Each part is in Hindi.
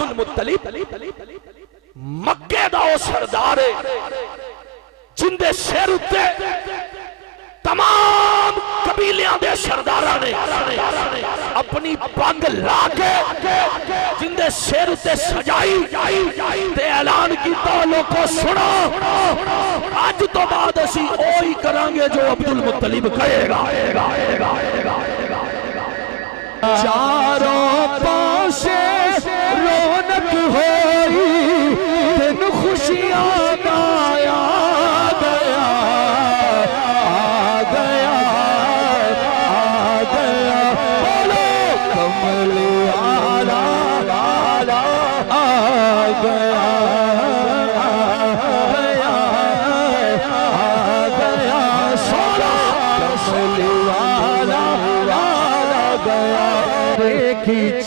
अब्दुल मुत्तलिब मक्के दा ओ सरदार है जिंदे सिर उत्ते तमाम कबीलियां दे सरदारां ने अपनी पग ला के जिंदे सिर उत्ते सजाई ते ऐलान कीता, लोगों सुनो अज तो बाद असी ओही करांगे जो अब्दुल मुत्तलिब कहेगा। चारों पासे रौनक होई, दिन खुशियां का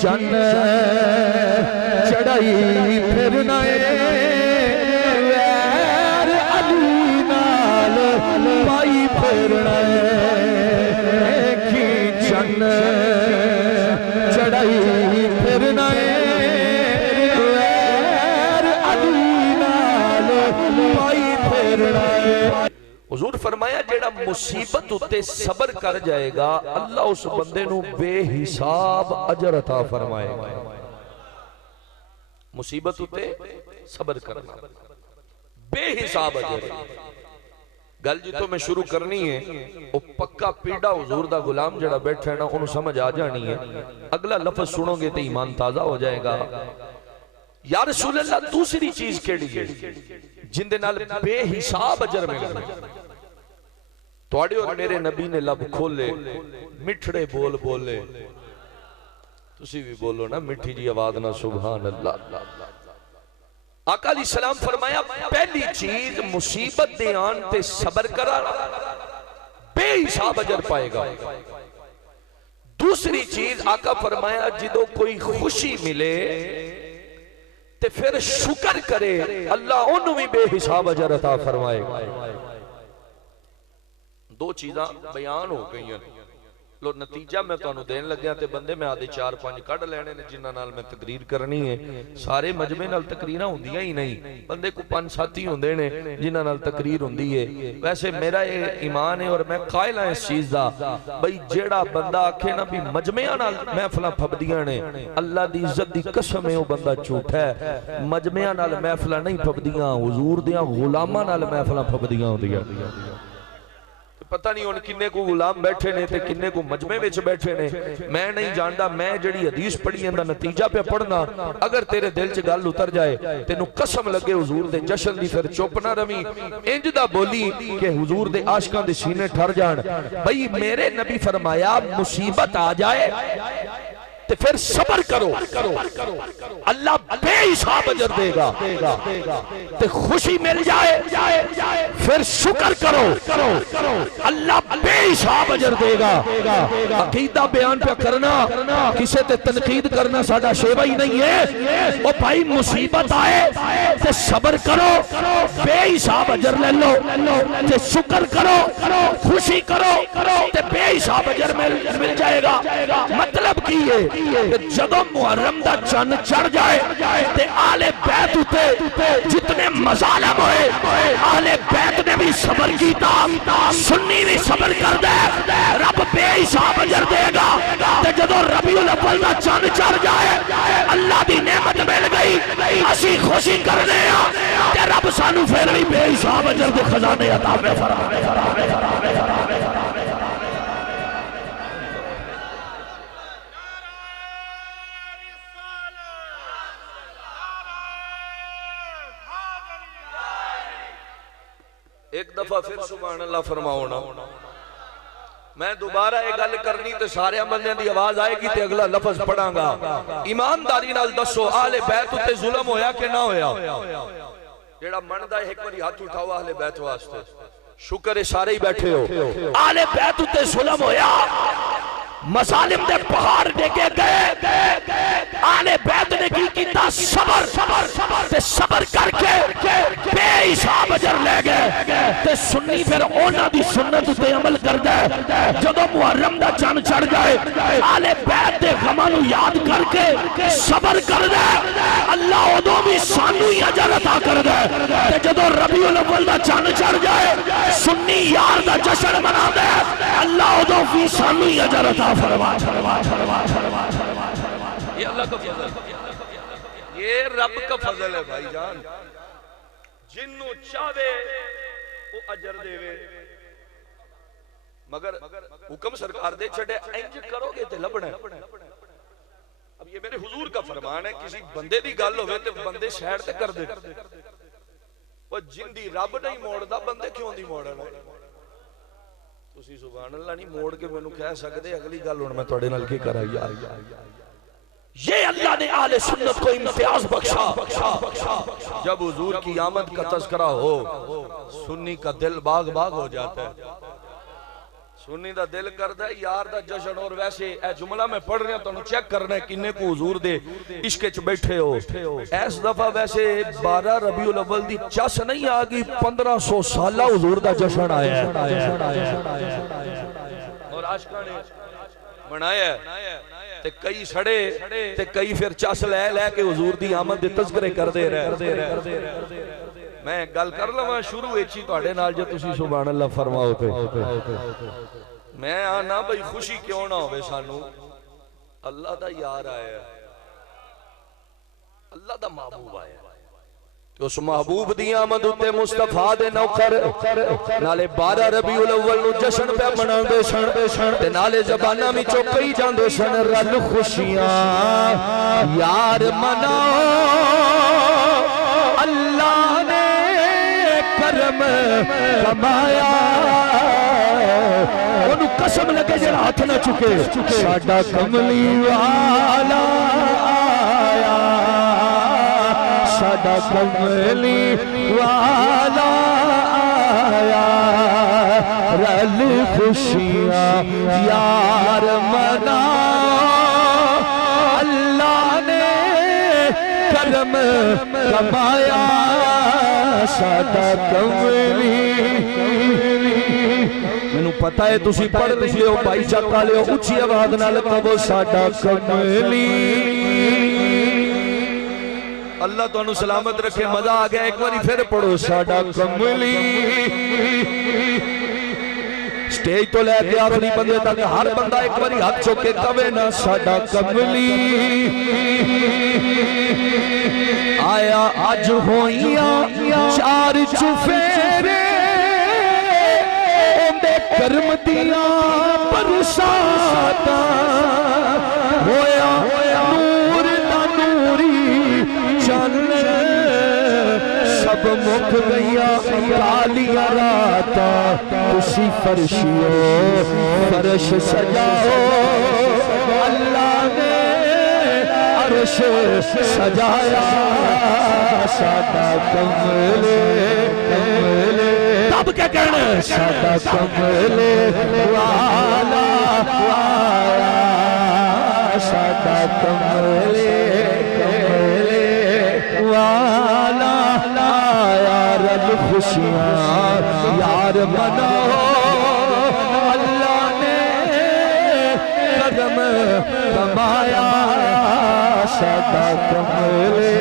चन चढ़ाई फिर नए वैर अली नाल पाई फिर की चन चढ़ाई फिर नए वैर अली नाल पाई फिर। हुजूर फरमाया जेड़ा मुसीबत उत्ते सबर कर जाएगा अल्लाह उस बंदे नू बेहिसाब अजर अता फरमाएगा। मुसीबत उत्ते सबर करना बेहिसाब अजर। गल जितों मैं शुरू करनी है वो पक्का पीड़ा हुजूर दा गुलाम जेड़ा बैठा है ना उन्हें समझ आ जानी है। अगला लफ्ज सुनोगे तो ईमान ताजा हो जाएगा। या रसूल अल्लाह दूसरी चीज केड़ी है जिंदे नाल बेहिसाब अजर मिलना। तुहाडे और मेरे नबी ने लब खोले मिठड़े बोल बोले, तुसी भी बोलो ना मिठी जी आवाज ना सुभान अल्लाह। आका अलैहि सलाम फरमाया पहली चीज मुसीबत दे आन ते सबर करा बेहिसाब अजर पाएगा। दूसरी चीज आका फरमाया जिदों कोई खुशी मिले ते फिर शुक्र करे अल्लाह उन्हें भी बेहिसाब अजर अता फरमाएगा। दो चीज़ां बयान हो गई लो नतीजा मैं तुहानू देन लग्या ते बंदे मैं आदे 4-5 कढ़ लेने ने जिन्हां नाल मैं तकरीर करनी है। सारे मजमे नाल तकरीरां हुंदियां ही नहीं, बंदे को 5-7 ही हुंदे ने जिन्हां नाल तकरीर हुंदी है। वैसे मेरा ये ईमान है और मैं कायल हां इस चीज़ दा बई जेड़ा बंदा आखे ना भी मजमियां नाल महफिलां फबदियां ने अल्लाह दी इज्जत दी कसम है वो बंदा झूठा है। मजमियां नाल महफिलां नहीं फबदियां, हुजूर दियां गुलामां नाल महफिलां फबदियां हुंदियां। पता नहीं हुण किन्ने को गुलाम बैठे ने ते किन्ने को मजमे विच बैठे ने मैं नहीं जानदा। मैं जिहड़ी हदीस पढ़ी इंदा नतीजा पे पढ़ना अगर तेरे दिल च गल उतर जाए तेनू कसम लगे हुजूर दे जश्न दी फिर चुप ना रवी इंज दा बोली कि हुजूर दे आशिकां दे सीने ठर जाण। भाई मेरे नबी फरमाया मुसीबत आ जाए ते फिर सबर करो अल्लाह बेहिसाब अजर देगा। ते खुशी मिल जाए फिर शुक्र करो अल्लाह बेहिसाब अजर देगा। अकीदा बयान पे करना किसे ते तनकीद करना साडा शेवा ही नहीं है। ओ भाई मुसीबत आए ते सबर करो बेहिसाब अजर ले लो ते शुक्र करो खुशी करो ते बेहिसाब अजर मिल जाएगा। मतलब की है जदों मुहर्रम दा चंद चढ़ जाए ते आले बैत उते जितने मजालम होए आले बैत ने भी सबर कीता, सुन्नी भी सबर कर दे रब बेहिसाब अजर देगा। ते जदों रबीउल अव्वल दा चंद चढ़ जाए अल्लाह दी नेमत मिल गई असी खुशी करने आ ते रब सानू फिर भी बेहिसाब अजर दे खजाने अता फरमाए। एक दफा फिर सुभान अल्लाह फरमाओ ना। मैं दोबारा ये गल करनी तो सारे बंदियां दी आवाज आएगी ते अगला लफ्ज पढ़ांगा। ईमानदारी नाल दसो आले बैत उत्ते जुल्म होया कि ना होया? जेड़ा मनदा है एक बारी हाथ उठाओ आले बैत वास्ते। शुक्र है सारे ही बैठे हो। आले बैत उत्ते जुल्म होया मसालिम दे पहाड़ देके गए आले बैत ने की कीता कितना सबर ते सबर करके बेहिसाब अजर ले गए ते सुन्नी फिर उन्हां दी सुन्नत ते अमल करदा है। जदों मुहर्रम दा चंद चढ़ जाए आले बैत दे गमां नूं याद करके सबर करदा है, अल्लाह उदों भी सानू ही अजर अता करदा है। ते जदों रबीउल अव्वल दा चंद चढ़ जाए सुन्नी यार दा जश्न मनांदा है, अल्लाह उदों भी सानू ही अजर अता फरमा। ये अल्लाह का फजल, ये रब का फजल है भाईजान। जिन्नू चाहे वो अजर देवे, मगर हुक्म सरकार दे छड़े इंज करोगे ते लबना। अब ये मेरे हुजूर का फरमान है, किसी बंदे दी गल होवे ते बंदे साइड ते कर दे। वो जिंदी रब नहीं मोड़दा बंदे क्यों नहीं मोड़ना। तुसी सुभान अल्लाह नहीं मोड़ के मैनू कह सकदे। अगली गल हुण मैं तुहाडे नाल की करा यार। ये अल्लाह ने आले सुन्नत को इम्तियाज बख्शा। जब हुजूर की आमद का तज़किरा हो सुन्नी का दिल बाग बाग हो जाता है। सुन्नी दा दिल करदा है यार दा जश्न। और वैसे ए जुमला मैं पढ़ रहा तुहानू चेक करना है किन्ने को हुजूर दे इश्क च बैठे हो। इस दफा वैसे 12 रबीउल अव्वल दी चस नहीं आ गई, 1500 साला हुजूर दा जश्न आया है और आशिकां ने मनाया ते कई सड़े ते कई फिर चस लै लै के हुजूर दी आमद दे तज़किरे करदे रहे। मैं गल कर लवां शुरू विच ही तुहाडे नाल जे तुसी सुभान अल्लाह फरमाओ ते मैं आना भाई खुशी क्यों ना होवे सानू। अल्लाह दा यार आया, अल्लाह दा महबूब आया ते उस महबूब दी आमद उत्ते मुस्तफा दे नौकर नाले 12 रबीउल अव्वल नु जश्न पे मनांदे सन ते नाले ज़बानां विचों कही जांदे सन रल खुशियां यार मनाओ अल्लाह ने करम कमाया। ओनू कसम लगे जरा हाथ ना चुके साडा कमली वाला आया, साडा कमली वाला आया। रल खुशियां यार मना अल्लाह ने करम कमाया, साडा कमली। मैनू पता है तुसी पढ़ लियो भाई चक्का लियो उच्ची आवाज नाल कहो साडा कमली। अल्लाह तुहानू सलामत रखे। मजा आ गया, एक बारी फिर पढ़ो साडा कमली। स्टेज तो लैके आखिरी बंदे तक हर बंदा एक बारी हाथ चुक के कवे ना साडा कमली। आया अज होइया 4 चुफेरे ओंदे करम दियां बरसातां होया नूर दा नूरी चल सब मुख गईया कालियां रातां। तुसी फरशियो फरश सजाओ अल्लाह ने अर्श सजाया, साडा कमले तब क्या कहना साडा कमले वाला आया, साडा कमले वाला आया। रब खुशियां यार मनाओ अल्लाह ने कदम कमाया, साडा कमले।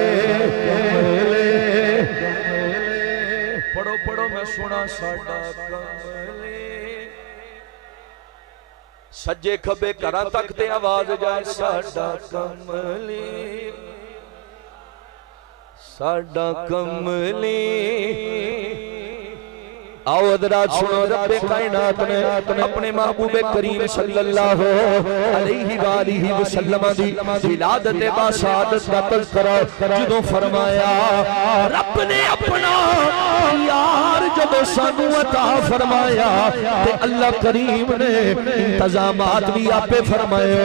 पढ़ो पढ़ो मैं सुना साडा कमले। सज्जे खबे घरां तक ते आवाज जाए साडा कमले, साडा कमले। आओ हज़रात सुनो रब्बे कायनात ने अपने महबूबे करीम सल्लल्लाहु अलैहि वसल्लम दी विलादत बासादत दा तज़किरा जदों फरमाया रब ने अपना यार जदों सानू अता फरमाया ते अल्लाह करीम ने इंतजामात भी आपे फरमाए।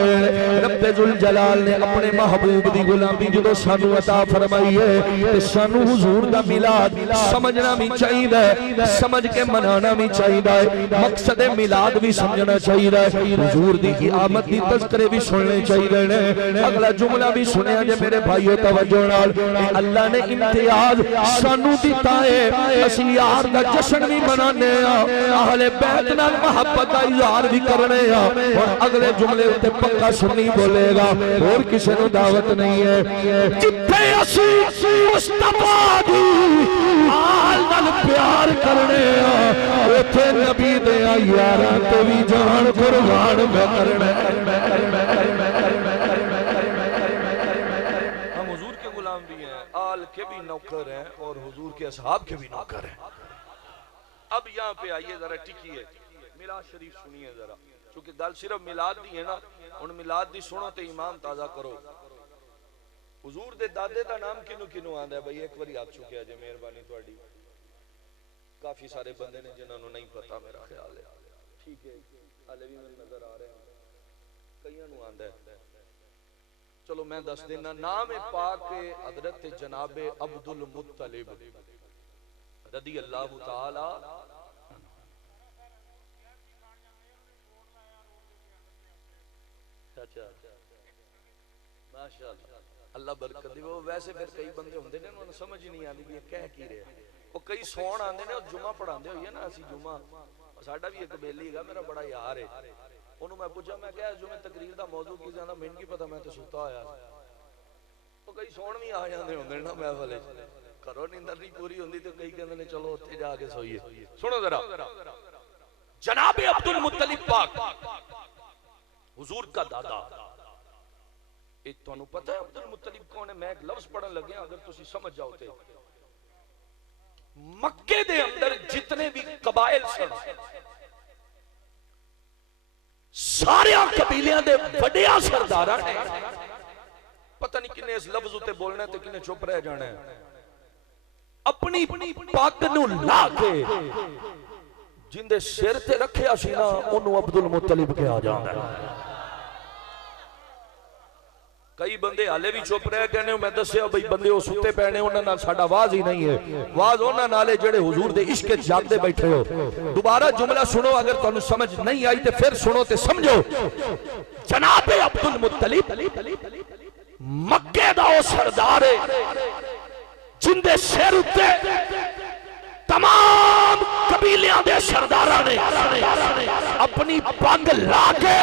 रब्बे जुल जलाल ने अपने महबूब दी गुलामी जदों सानू अता फरमाई है ते सानू हुजूर दा मिलाद समझना भी चाहिए। समझ के मनाना भी चाहिए, मकसद मिलाद भी समझना चाहिए, हुजूर दी आमद दी तज़किरे भी सुनने चाहिए ने। अगला जुमला भी सुनिया जे मेरे भाइयों तवज्जो नाल, अल्लाह ने इम्तियाज सानू दिता है, असी यार दा जश्न भी मनाने आ, अहले बैत नाल मोहब्बत दा इज़हार भी करने आ। और अगले जुमले उत्ते पक्का सुन्नी बोलेगा, और किसी को दावत नहीं है। जिथे असी मुस्तफा दी आल नाल प्यार करने आ, उथे नबी दे यारां ते भी जान कुर्बान मैं करना। हम हुजूर के गुलाम भी हैं, आल के भी नौकर हैं और हुजूर के असहाब के भी नौकर हैं। अब यहाँ पे आइए जरा टिकिए, मिलाद शरीफ सुनिए जरा, क्योंकि गल सिर्फ मिलाद दी है ना। हुण मिलाद दी सुनो ते ईमान ताजा करो। हुजूर दे दादे दा नाम किनू किनू आंदा है? भाई एक बारी हाथ चुकिया जे, मेहरबानी तुहाडी। काफी सारे बंदे ने जिन्होंने नहीं पता, मेरा ख्याल है, ठीक है, हाले भी मैंने नजर आ रहे हैं, कईयां नू आंदा है। चलो मैं दस देना, नाम है पाक हजरत जनाबे अब्दुल मुत्तलिब रदी अल्लाह ताला। अच्छा, माशाअल्लाह, अल्लाह बरकत दे। वो वैसे फिर कई बंदे होंदे ने, उन्हें समझ ही नहीं आती भी कह की रहे। वो कई सौण आंदे ने, जुमा पढ़ाते हुई ना, असी जुमा, साडा भी एक बेली है, मेरा बड़ा यार है, ਉਹਨੂੰ मैं पूछा, मैं क्या जुमे तकरीर का मौजू की जाना, मैनू की पता, मैं तो सुता होया। वो कई सौण भी आ जाते होंदे ना महफिल च, घरों नींदर नहीं पूरी होंदी तो कई कहंदे ने चलो उत्थे जाके सोईए। सुनो जरा, जनाब अब्दुल मुत्तलिब पाक हुजूर का दादा, एक तुहानू पता है अब्दुल मुत्तलिब कौन है? मैं एक लफ्ज पढ़न लगे, अगर तुसी समझ जाओ ते मक्के दे अंदर जितने भी कबाइल सन, सारे कबीलियां दे वड्डिया सरदारां ने, पता नहीं किन्ने इस लफ्ज उते बोलना ते किन्ने चुप रह जाना है, अपनी पग नू ला के जिंदे सिर ते रखिया सी ना, ओनू अब्दुल मुत्तलिब कहा जांदा है। कई बंदे हाले भी चुप रह गए ने, मैं दस्या भाई बंदे वो सुते पे ने, उन्हां नाल साडा वाज ही नहीं है, वाज उन्हां नाल है जेड़े हुजूर दे इश्क च जागदे बैठे हो। दोबारा जुमला सुनो, अगर तुहानू समझ नहीं आई ते फिर सुनो ते समझो। जनाब अब्दुल मुत्तलिब मक्के दा ओ सरदार है जिंदे सिर उत्ते तमाम कबीलियां दे सरदारां ने अपनी पग ला के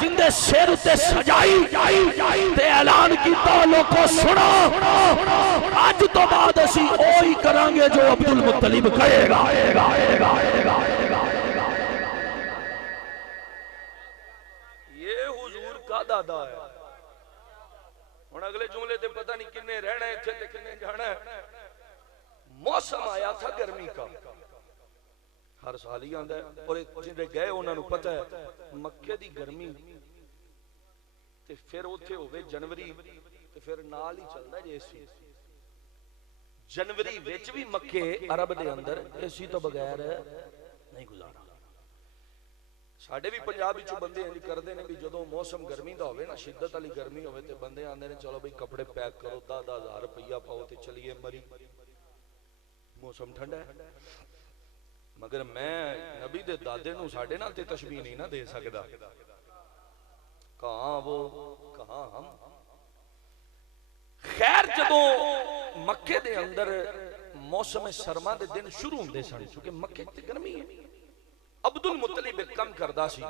जिंदे सिर उत्ते सजाई ते ऐलान कीता, लोगों सुनो, अज तो बाद असी ओही करांगे जो अब्दुल मुत्तलिब कहेगा। ये हुजूर का दादा है। हुण अगले जुमले ते पता नहीं किन्ने रहना है इत्थे ते किन्ने जाना है। मौसम आया था गर्मी का, हर साल ही आंदा है, और जिन्हें गए उन्होंने पता है मक्के दी गर्मी ते फिर उत्थे होवे जनवरी ते फिर नाल ही चलदा जे एसी। जनवरी विच भी मक्के अरब दे अंदर एसी तो बगैर नहीं गुजारा। साडे भी पंजाब विचों बंदे इंज करदे ने भी जदों मौसम गर्मी दा होवे ना, शिद्दत वाली गर्मी होवे ते बंदे आंदे ने चलो भाई कपड़े पैक करो, 10,000 रुपया पाओ ते चलिए मरी, मौसम ठंडा है। मगर मैं नबी दे दादे नू साडे नाल ते तशबीह नहीं ना दे सकदा, कहां वो कहां हम। खैर जदों मक्के दे अंदर मौसम सरमा दे दिन शुरू होंदे सन, क्योंकि मक्के ते गर्मी है, अब्दुल मुत्तलिब एक कम करदा सी,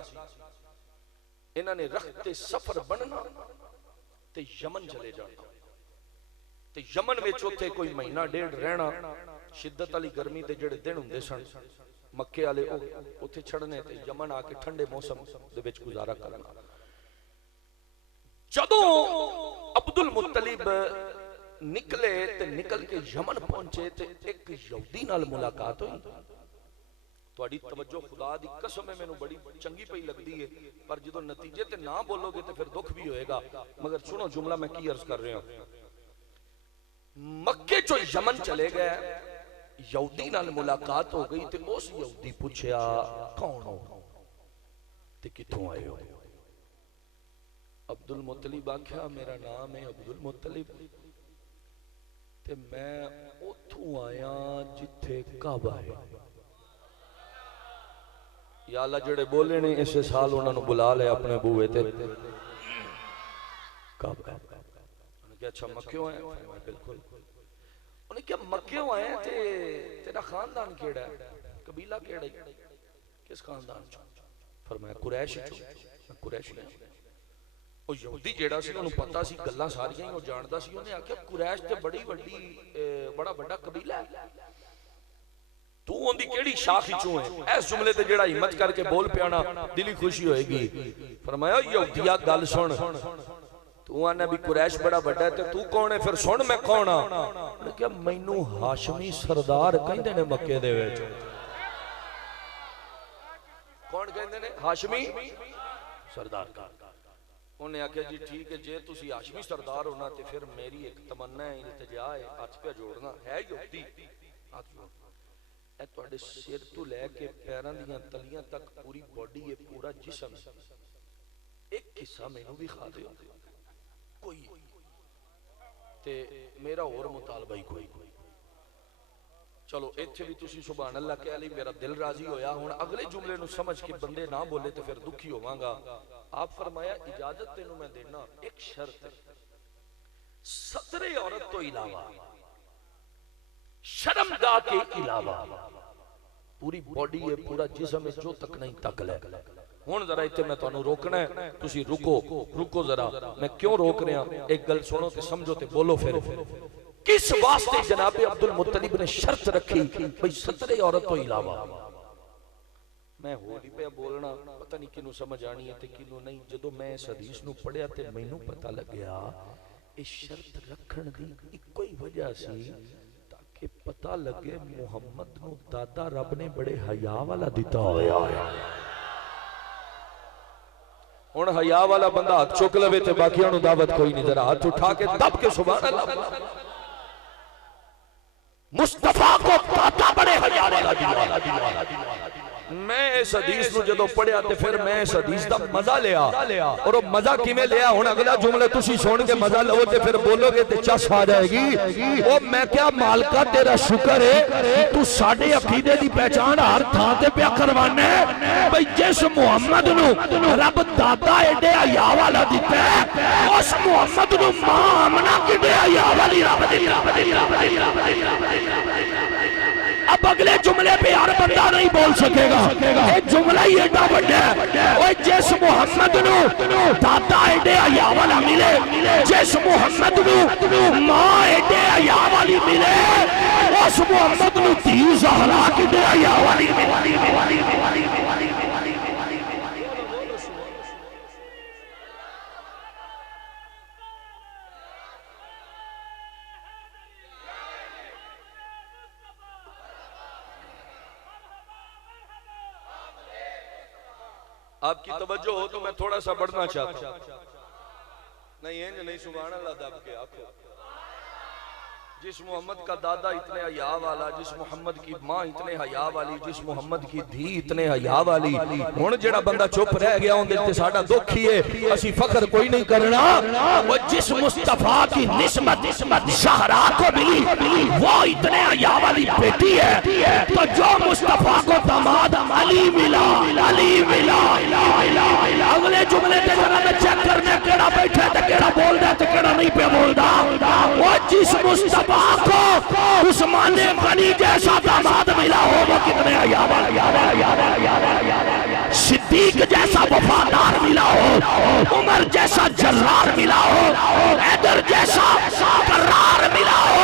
इन्हां ने रखते सफर बनना ते यमन चले जाना, ते यमन विच उत्थे कोई महीना डेढ़ रहना, शिद्दत वाली गर्मी दे जेड़े दिन हुंदे सन मक्के वाले उत्थे छड़ने ते यमन आके ठंडे मौसम दे विच गुजारा करना। जदों अब्दुल मुत्तलिब निकले ते निकल के यमन पहुंचे ते एक यहूदी नाल मुलाकात हुई। तुहाडी तवज्जो खुदा दी कसम है मैनू बड़ी चंगी पई लगदी है, पर जदों नतीजे ते ना बोलोगे तो फिर दुख भी होएगा। मगर सुनो जुमला मैं की अर्ज कर रहा हूं। मक्के चो यमन चले गए, यहूदी नाल मुलाकात हो गई ते उस यहूदी पूछया कौन हो ते किथों आए हो? अब्दुल मुत्तलिब आख्या मेरा नाम है अब्दुल मुत्तलिब ते मैं उथों आया जिथे काबा है। या अल्लाह जेड़े बोले ने इस साल उन्होंने बुला ले अपने बूहे ते। कब क्या अच्छा मक्यों आए? बिल्कुल। उन्हें क्या मक्यों आए थे? तेरा खानदान केड़ा है, कबीला केड़ा, किस खानदान चो? फरमाया कुरैश चो। कुरैश ने ओ यहूदी जेड़ा सी उन्हें पता सी गल्लां सारियां ही जानदा सी। उन्हें आख्या कुरैश ते बड़ी वड्डी बड़ा बड़ा कबीला है, तू उनकी केड़ी शाख चो है? इस जुमले ते जेड़ा हिम्मत करके बोल पियाना दिली खुशी होएगी। फरमाया यहूदिया गल सुन, तू आना भी कुरैश बड़ा बड़ा है ते तू कौन है? फिर सुन मैं कौन हां। क्या मैनू हाशमी सरदार कहंदे ने मक्के दे विच। कौन कहंदे ने? हाशमी सरदार का। उन्हें आख्या जी ठीक है, जे तुसी हाशमी सरदार होना ते फिर मेरी एक तमन्ना है, इल्तिजा है, हाथ पे जोड़ना है। यहूदी हाथ जोड़, ए तुहाडे सिर तो लैके पैरां दीयां तलियां तक पूरी बॉडी है, पूरा जिस्म, एक हिस्सा मैनू भी खा दिओ कोई ते मेरा और मुतालबा ही कोई। चलो इत्थे भी तुसी सुभान अल्लाह कह ली, मेरा दिल राजी होया। हुण अगले जुमले नू समझ के बंदे ना बोले तो फिर दुखी होवांगा। आप फरमाया इजाजत तेनू मैं देना, एक शर्त, सतरे औरत तो इलावा, शर्मगाह के अलावा पूरी बॉडी है, पूरा जिस्म है, जो तक नहीं तक ले। हुण जरा इत्थे मैं तुहानू रोकना है, तुसी रुको रुको जरा। मैं क्यों रोक रहा? एक गल सुनो ते समझो ते बोलो फिर। किस वास्ते जनाब अब्दुल मुत्तलिब ने शर्त रखी भाई सतरे औरत तो इलावा? मैं हो नहीं पे बोलना, पता नहीं किनू समझ आनी है ते किनू नहीं। जदों मैं इस हदीस नू पढ़िया ते मैनू पता लग्या इस शर्त रखण दी इक्को ही वजह सी ताकि पता लगे मुहम्मद नू दादा रब ने बड़े हया वाला दिता होया। हुण हया वाला बंदा हाथ चुक लवे ते बाकियां नू दावत कोई नहीं। जरा हाथ उठा के दब के सुभान अल्लाह। मुस्तफा को दाता बड़े हया वाला दिया। मैं इस हदीस को जदों पढ़िया ते फिर मैं इस हदीस दा मजा लिया। और वो मजा किवें लिया? हुण अगला जुमला तुसी सुन के मजा लो ते फिर बोलोगे ते चस आ जाएगी। ओ मैं क्या मालका तेरा शुक्र है तू साडे अकीदे दी पहचान हर थां ते पिया करवाना है। भाई जिस मुहम्मद नू रब दादा एडे हया वाला दिता है, उस मुहम्मद नू मां आमना किडे हया वाली रब दी। अब अगले जुमले पे हर बंदा नहीं बोल सकेगा, ये जुमला ही एडा बड़ा है। जिस मुहम्मद नू दादा एडे हया वाला मिले, जिस मुहम्मद नू मां एडे हया वाली मिले, उस मुहम्मद नू धी ज़हरा किडे हया वाली मिले। आपकी तवज्जो हो तो मैं थोड़ा सा बढ़ना चाहता हूं। नहीं है नहीं, सुभान अल्लाह दब के आखो। जिस मोहम्मद का दादा इतने हया वाला, जिस मोहम्मद की मां इतने हया वाली, जिस मोहम्मद की धी इतने हया वाली। हुण जेड़ा बंदा चुप रह गया उनदे ते साडा दुख ही है, असी फख्र कोई नहीं करना। वो जिस मुस्तफा की निस्बत ज़हरा को मिली वो इतने हया वाली बेटी है, तो जो मुस्तफा को दामाद अली मिला, अली मिला। अगले जुमले ते जरा मैं चेक करने केड़ा बैठा ते केड़ा बोलदा ते केड़ा नहीं पे बोलदा। वो जिस मुस्तफा को उस्मान गनी जैसा दामाद मिला हो वो कितने हया वाला, सिद्दीक जैसा वफादार मिला हो, उमर जैसा जर्रार मिला हो, हैदर जैसा करार मिला हो।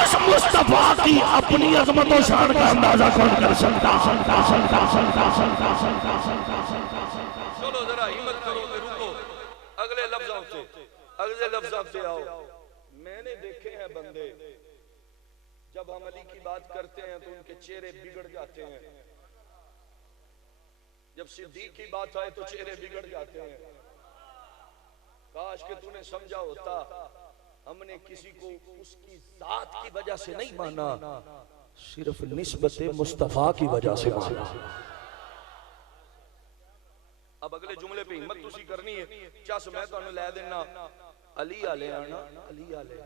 उस मुस्तफा की अपनी अजमत और शान का अंदाजा कौन कर सकता। चलो जरा हिम्मत करो, रुको, अगले लफ्ज़ों से आओ। मैंने देखे हैं बंदे जब हम अली की बात करते हैं तो उनके चेहरे बिगड़ जाते हैं, जब सिद्दीक की बात आए तो चेहरे बिगड़ जाते हैं। काश कि तूने समझा होता, हमने किसी को उसकी जात की वजह से नहीं माना, सिर्फ निस्बत मुस्तफा की वजह से माना। अब अगले जुमले पे हिम्मत तुसी करनी है। चस मैं तुहानू लै देना अली आले आना, अली आले,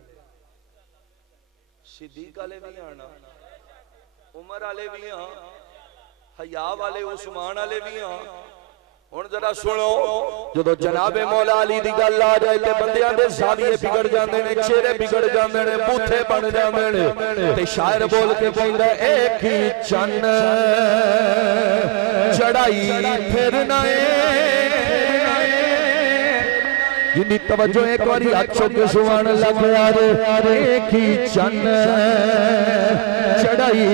सिद्दीक आले भी आना, उमर आले भी हाँ, हया वाले उस्मान वाले भी हाँ हुण जरा सुनो जो जनाबे मौला अली दी गल आ जाए ते बंदियां दे ज़ाविये बिगड़ जांदे ने चेहरे बिगड़ जांदे ने बूथे बन जांदे ने ते शायर बोल के कहंदा एक ही चन्न चढ़ाई फिरना जिंदी तवज्जो एक बारी हाथ चुक सुभान अल्लाह यार एक ही चन्न चढ़ाई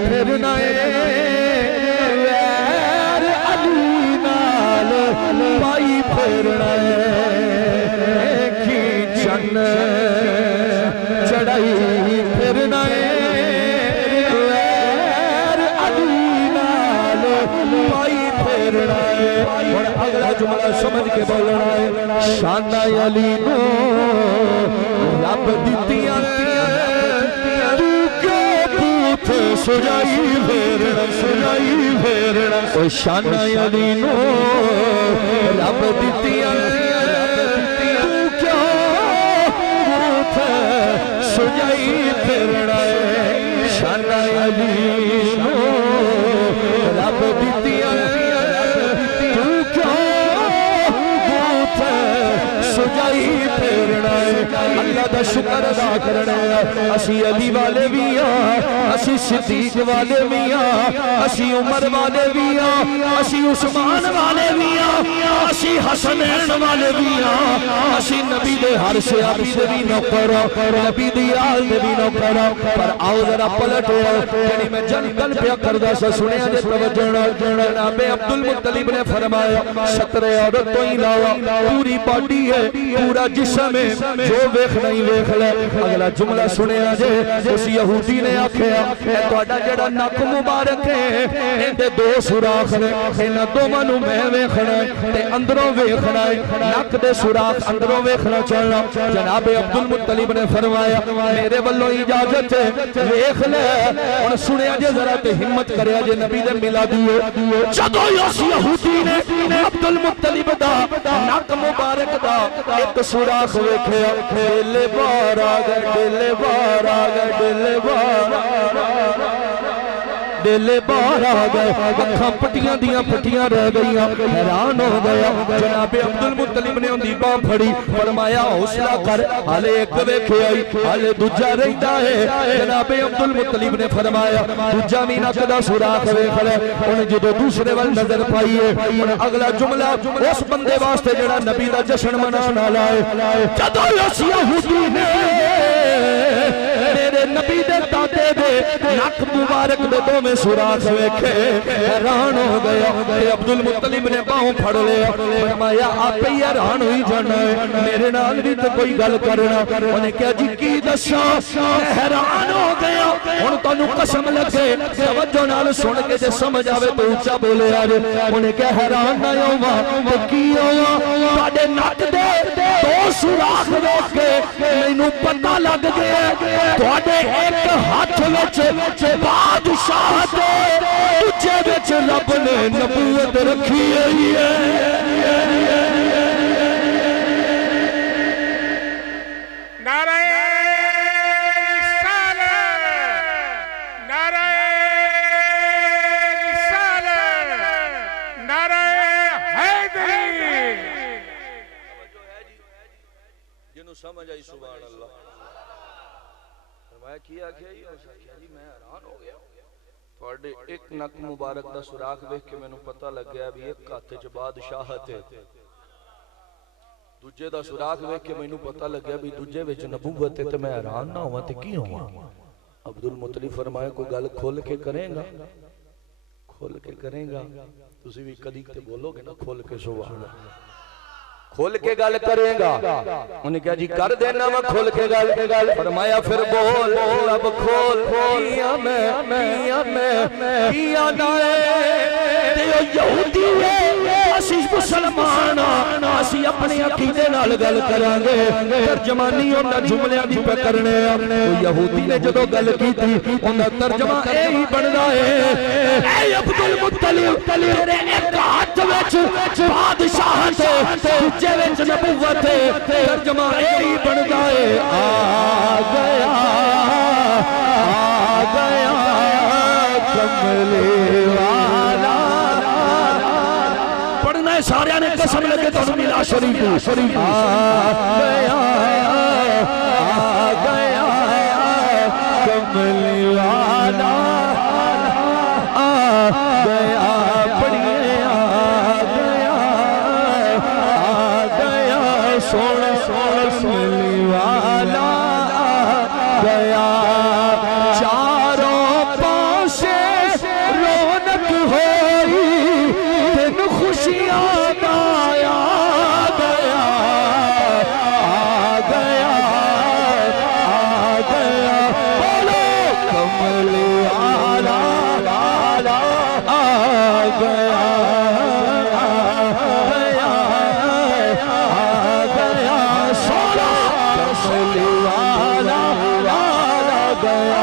फिरना वैर अली नाल पाई फिरना एक ही चन्न चढ़ाई फिरना वैर अली नाल पाई फिरना और अगला जुमला समझ के बोलना है शाना अली नो रब दित्तियां तू क्यों बूथ सजाई फेरना ओ शाना अली नो रब दित्तियां तू क्यों बूथ सजाई फेरना शाना अली नो रब दित्तियां अल्लाह दा शुक्र अदा करना असी अली वाले भी हाँ असी सिद्दीक वाले भी हाँ असी उमर वाले भी हाँ असी उस्मान वाले भी हाँ असी हसनैन वाले भी हाँ असी नबी दे हर सहाबी दे भी नौकर नबी दी आल दे भी नौकर पर आओ जरा पलटो यानी मैं जन गल प्या करदा सा सुनिया जे तवज्जो नाल जनाबे अब्दुल मुत्तलिब ने फरमाया सतरे औरत तो ही लावा पूरी बॉडी है पूरा जिस्म है जो वेख नहीं वेख ले अगला जुमला सुनिया जे उस यहूदी ने आख्या तुहाडा जेड़ा नक मुबारक है इहदे दो सुराख ने इन्हां दोवां नूं मैं वेखना ते अंदरों वेखना है नक दे सुराख अंदरों वेखना चलना जनाबे अब्दुल मुत्तलिब ने फरमाया मेरे वल्लों इजाजत है वेख ले हुण सुनिया जे जरा ते हिम्मत करया जे नबी दे मिलादियो जदों उस यहूदी ने अब्दुल मुत्तलिब दा नक मुबारक दा एक सुराख वेखया डेले बार आ गए डेले बार आ गए डेले बार डेले बाहर आ गए अखा पट्टियां दियां पट्टियां रह गई हैरान हो गया जनाबे अब्दुल मुत्तलिब ने उनकी बाह फड़ी फरमाया हौसला कर हाले एक वेखे आई हाले दूजा रहिंदा है जनाबे अब्दुल मुत्तलिब ने फरमाया दूजा भी नक दा सुराख वेख ले उन्हें जो दूसरे वाल नजर पाई है अगला जुमला उस बंदे वास्ते जेड़ा नबी दा जश्न मनाने वाला है जदों उस यहूदी ने मेरे नबी दे दादे दे नक मुबारक दे दो में सुराख वेखे हैरान हो गया अब्दुल मुत्तलिब ने बाहों फड़ लिया फरमाया आप ही हैरान हुई जाना है मेरे नाल भी तो कोई गल करना उन्हें क्या जी की दसा हैरान हो गया हुण तुहानू कसम लगे तवज्जो नाल सुन के जे समझ आवे तो ऊंचा बोले यार उन्हें क्या हैरान ना होवा तो की होवा तुहाडे नक दे दो सुराख वेख के मैनू पता लग गया तुहाडे एक हाथ विच बादशाह दे दूजे विच रब ने नबूवत रखी है नारे समझ आई सुभान अल्लाह फरमाया की आख्या जी मैं हैरान हो गया ਤੁਹਾਡੇ एक नक मुबारक दा सुराख देख के मैनू पता लग गया भी एक हाथ च बादशाहत है दूजे दा सुराख देख के मैनू पता लग गया भी दूजे विच नबूवत है ते मैं हैरान ना होवां ते की होवां अब्दुल मुत्तलिब फरमाया कोई गल खोल के करेगा तुसी भी कदी ते बोलोगे ना खोल के सुभान अल्लाह खोल के गल करेगा उन्हें क्या जी कर देना मैं खोल के गल फरमाया फिर बोल अब खोल किया मैं किया ना ते ओ यहूदी है असी मुसलमान असी अपने अकीदे नाल गल करांगे तर्जमानी उन्हां जुमलियां दी पे करने ओ यहूदी ने जदों गल कीती उन्हां तर्जमा ए ही बनदा है ए अब्दुल मुत्तलिब तेरे एक हाथ विच बादशाहत दूजे विच नबूवत तर्जमा ए ही बनदा है आ गया कमले वाला सारे ने कसम लगे तो मिला शरीफ आ गया कमली वाला आ गया पढ़िए आ गया सोना सोना कमली वाला आ गया चारों पासे रौनक होई दिन खुशियां गाया गया आ गया बोलो कमली वाला आ गया सोना कमली वाला आ गया।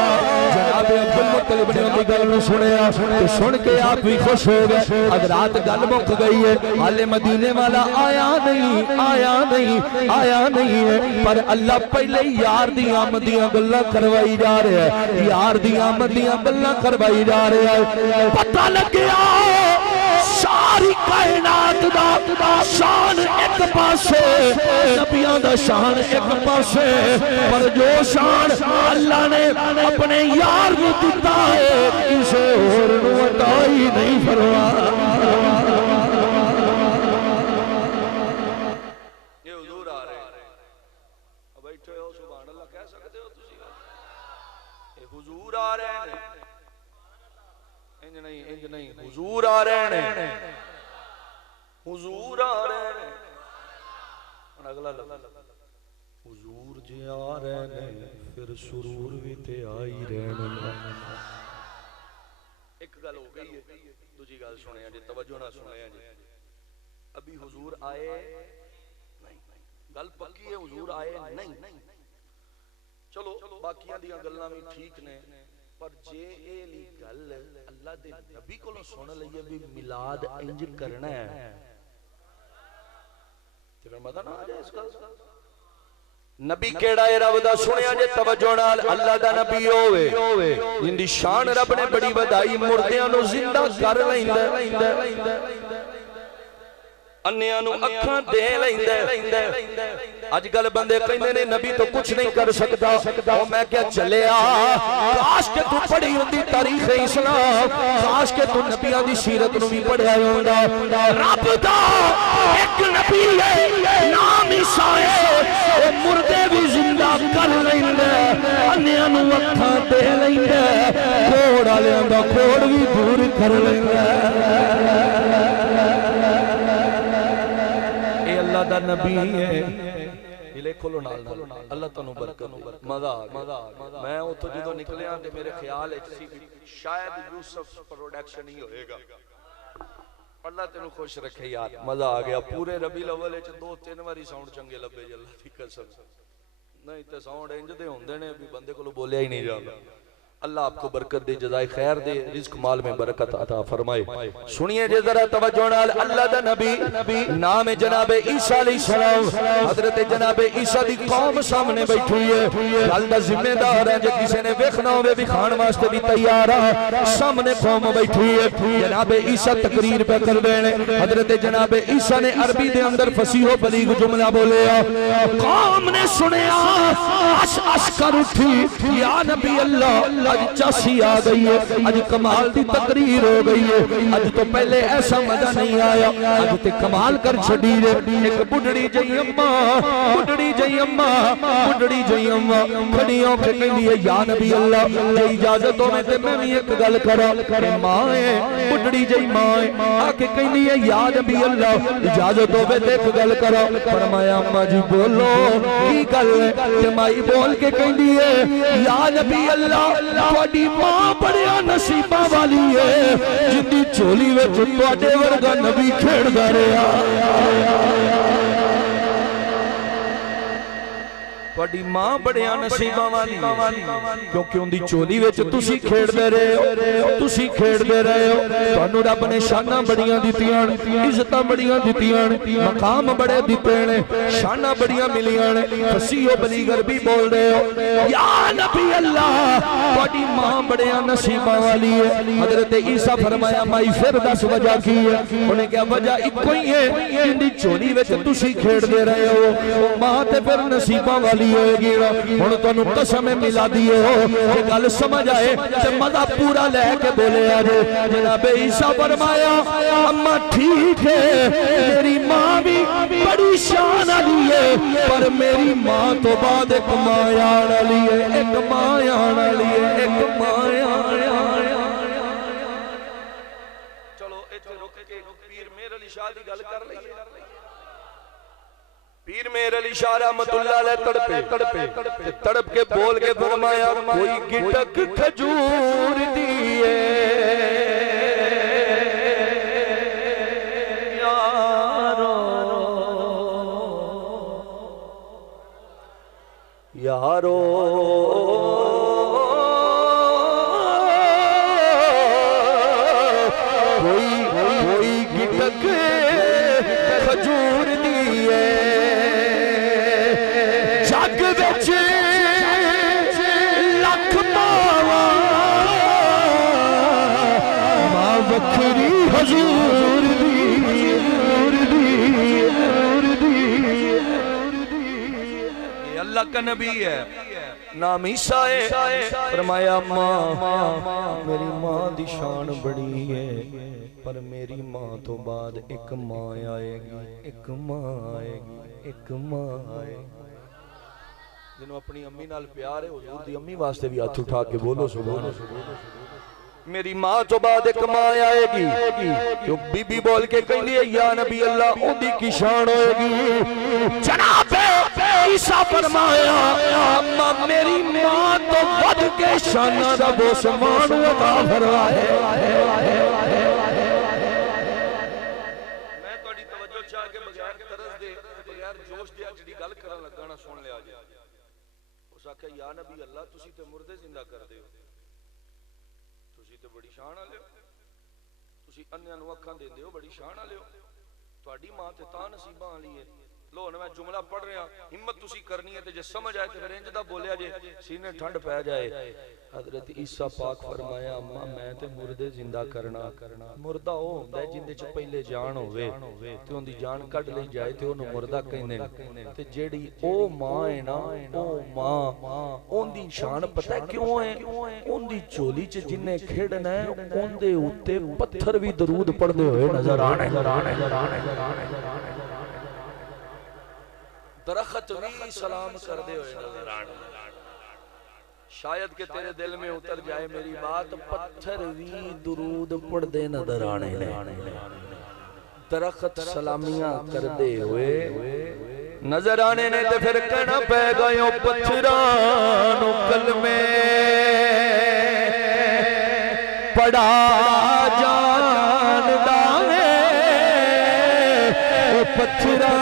जनाब अब्दुल मुत्तलिब ने उनकी गल नूं सुनिया ते सुन के आप भी खुश हो गए। अब रात गल मुक गई है, हाले मदीने वाला आया नहीं है, पर अल्लाह पहले ही यार दी आमद दियां गल्लां करवाई जा रहा है, यार दी आमद दियां गल्लां करवाई जा रहा है। पता लग गया सारी कायनात दा शान एक पासे, नबियां दा शान एक पासे, पर जो शान अल्लाह ने अपने यार को दिता है किसी और नूं अता ही नहीं फरमाया। ये हुजूर आ रहे हैं, बैठे हो सुभान अल्लाह कह सकते हो तुसी? ये हुजूर आ रहे हैं, इंज नहीं हुजूर आ रहे हैं, हुजूर आ रहे हैं। अगला हुजूर जी आ रहे हैं फिर सुरूर भी ते आई रहने। एक गल हो गई है, दूजी गल सुनिया जी, तवज्जो ना सुनिया जी। अभी हुजूर आए नहीं, गल पक्की है हुजूर आए नहीं। चलो बाकियां दियां गल्लां भी ठीक ने, पर जे एली गल अल्लाह दे नबी कोलों सुन लईए भी मिलाद इंज करना है, ते फिर मजा ना आ जाए इस गल दा। नबी केड़ा है रब दा सुनिया जे तवज्जो नाल, अल्लाह दा नबी होवे जिंदी शान रब ने बड़ी वधाई, मुर्दियां नु जिंदा कर लैंदा, अन्नियां नु अखां दे लैंदा। अजकल बंदे कहंदे ने नबी तो कुछ नहीं कर सकता, ओ मैं क्या चलिया, काश के तू पढ़ी हुंदी तारीख इस्लाम, काश के तू नबियां दी सीरत नु भी पढ़िया होंदा। रब दा एक नबी है नाम ईसा है, ओ मुर्दे भी जिंदा कर लैंदा, अन्नियां नु अखां दे लैंदा, कोड़ वालियां दा कोड़ भी दूर कर लैंदा। दा नबी है खोलो नाल अल्लाह तन्नू बरकत मजा मैं उतो जो निकलिया ते मेरे ख्याल सी शायद यूसुफ प्रोडक्शन ही होएगा। अल्लाह तेनू खुश रखे यार, मजा आ गया। पूरे रबीउल अव्वल च 2-3 बारी साउंड चंगे लब्बे अल्लाह दी कसम, नहीं ते साउंड इंज दे होंदे ने भी बंदे कोलों बोलिया ही नहीं जाता। अल्लाह आपको बरकत दे, जज़ाए खैर दे, रिज़्क माल में बरकत अता फरमाए। सुनिए जे जरा तवज्जो नाल, अल्लाह दा नबी नाम जनाब ईसा अलैहिस्सलाम, हजरत जनाब ईसा दी कौम सामने बैठी है। गल दा जिम्मेदार है, जे किसी ने वेखना होवे भी खान वास्ते भी तैयार है। सामने कौम बैठी है, जनाब ईसा तकरीर पे कर देने। हजरत जनाब ईसा ने अरबी दे अंदर फसीहो बलीग जुमला बोलिया, कौम ने सुनिया अश अश कर उठी, या नबी अल्लाह आज चासी आ गई है, आज कमाल की तकरीर हो गई है। आज तो पहले ऐसा मजा नहीं आया, आज तो कमाल कर छड़ी है। एक बुढ़ड़ी जई अम्मा खड़ी होके कहंदी है, या नबी अल्लाह जे इजाजत होवे ते मैं भी एक गल करा। मां है बुढ़ड़ी जई मां है, आके कहंदी है, या नबी अल्लाह इजाजत होवे ते एक गल करा। फरमाया अम्मा जी बोलो की गल है? ते माई बोल के कहंदी है, या नबी अल्लाह ਤੁਹਾਡੀ मां बड़िया नसीबा वाली है, जिंदी झोली विच ਤੁਹਾਡੇ वर्गा नबी खेड़दा रहा। ਤੁਹਾਡੀ ਮਾਂ ਬੜਿਆ ਨਸੀਬਾਂ ਵਾਲੀ ਕਿਉਂਕਿ ਉਹਦੀ ਝੋਲੀ ਵਿੱਚ ਤੁਸੀਂ ਖੇਡਦੇ ਰਹੇ ਹੋ ਤੁਸੀਂ ਖੇਡਦੇ ਰਹੇ ਹੋ ਤੁਹਾਨੂੰ ਰੱਬ ਨੇ ਸ਼ਾਨਾਂ ਬੜੀਆਂ ਦਿੱਤੀਆਂ ਇੱਜ਼ਤਾਂ ਬੜੀਆਂ ਦਿੱਤੀਆਂ ਮਕਾਮ ਬੜੇ ਦਿੱਤੇ ਨੇ ਸ਼ਾਨਾਂ ਬੜੀਆਂ ਮਿਲੀਆਂ ਨੇ ਫਸੀਓ ਬਲੀਗਰ ਵੀ ਬੋਲਦੇ ਹੋ ਯਾ ਨਬੀ ਅੱਲਾਹ ਤੁਹਾਡੀ ਮਾਂ ਬੜਿਆ ਨਸੀਬਾਂ ਵਾਲੀ ਹੈ हजरत ईसा फरमाया माई फिर दस वजह की है उन्हें क्या वजह इको ही है जिंदी झोली विच तुसी खेडदे रहे हो मां ते फिर नसीबां वाली होएगी हुण तुहानू कसम मिला दियो जे गल समझ आए ते मजा पूरा लेके बोले आज जनाब ईसा फरमाया अम्मा ठीक है मेरी मां भी बड़ी शान वाली है पर मेरी मां तो बाद एक मां आने वाली है एक मां आने वाली है एक मां पीर मेर अली शाह रहमतुल्लाह अलैह तड़पे तड़प के बोल के फरमाया कोई गिटक खजूर दिए यारो यारो कोई गिटक खजूर दिए जग विच लख मावा मां वखरी हजूर अल्लाह का नबी है नाम ईसा है फरमाया मां मेरी मां दी शान बड़ी है पर मेरी मां तो बाद एक मां आएगी एक मां आएगी एक मां आएगी जिन्हों अपनी अम्मी नाल प्यार है हुजूर दी अम्मी वास्ते भी हाथ उठा के बोलो सुभान अल्लाह मेरी मां तो बाद एक मां आएगी तो बीबी बोल के कहती है या नबी अल्लाह ओदी की शान होएगी जनाब ईसा फरमाया अम्मा मेरी मां तो वध के शाना दा वो समान अता फरमाए मैं तोड़ी तवज्जो चाह के बगैर तरस दे बगैर जोश दे जिहड़ी गल करन लगा ना सुन लिया जी उस आखे या नबी अल्लाह तुसी ते मुर्दे जिंदा कर दे तो बड़ी शान वाले हो तुसी अन्यां नूं अखां देंदे हो बड़ी शान वाले हो तुहाडी मां ते तां नसीबां वाली है लो हुण मैं जुमला पढ़ रहा हिम्मत तुसी करनी है ते जे समझ आए ते फिर इंज दा बोलिया जे सीने ठंड पै जाए हजरत ईसा पाक फरमाया अम्मा मैं ते मुर्दे जिंदा करना मुर्दा ओ हुंदा है जिंदे च पहले जान होवे ते उंदी जान कढ लई जाए ते ओनू मुर्दा कहंदे ने ते जेड़ी ओ मां है ना ओ मां ओंदी शान पता क्यों है ओंदी झोली च जिन्ने खेडना है ओंदे उत्ते पत्थर भी दरूद पढ़दे होए नजर आने दरख्त भी सलाम कर दे शायद के तेरे दिल में उतर जाए मेरी बात पत्थर भी दुरूद पढ़दे नजर आने दरख्त सलामियां कर दे हुए नजर आने ने ते फिर कहना पै गयो पत्थरां नूं कलमे पढ़ा जानदा है पत्थरां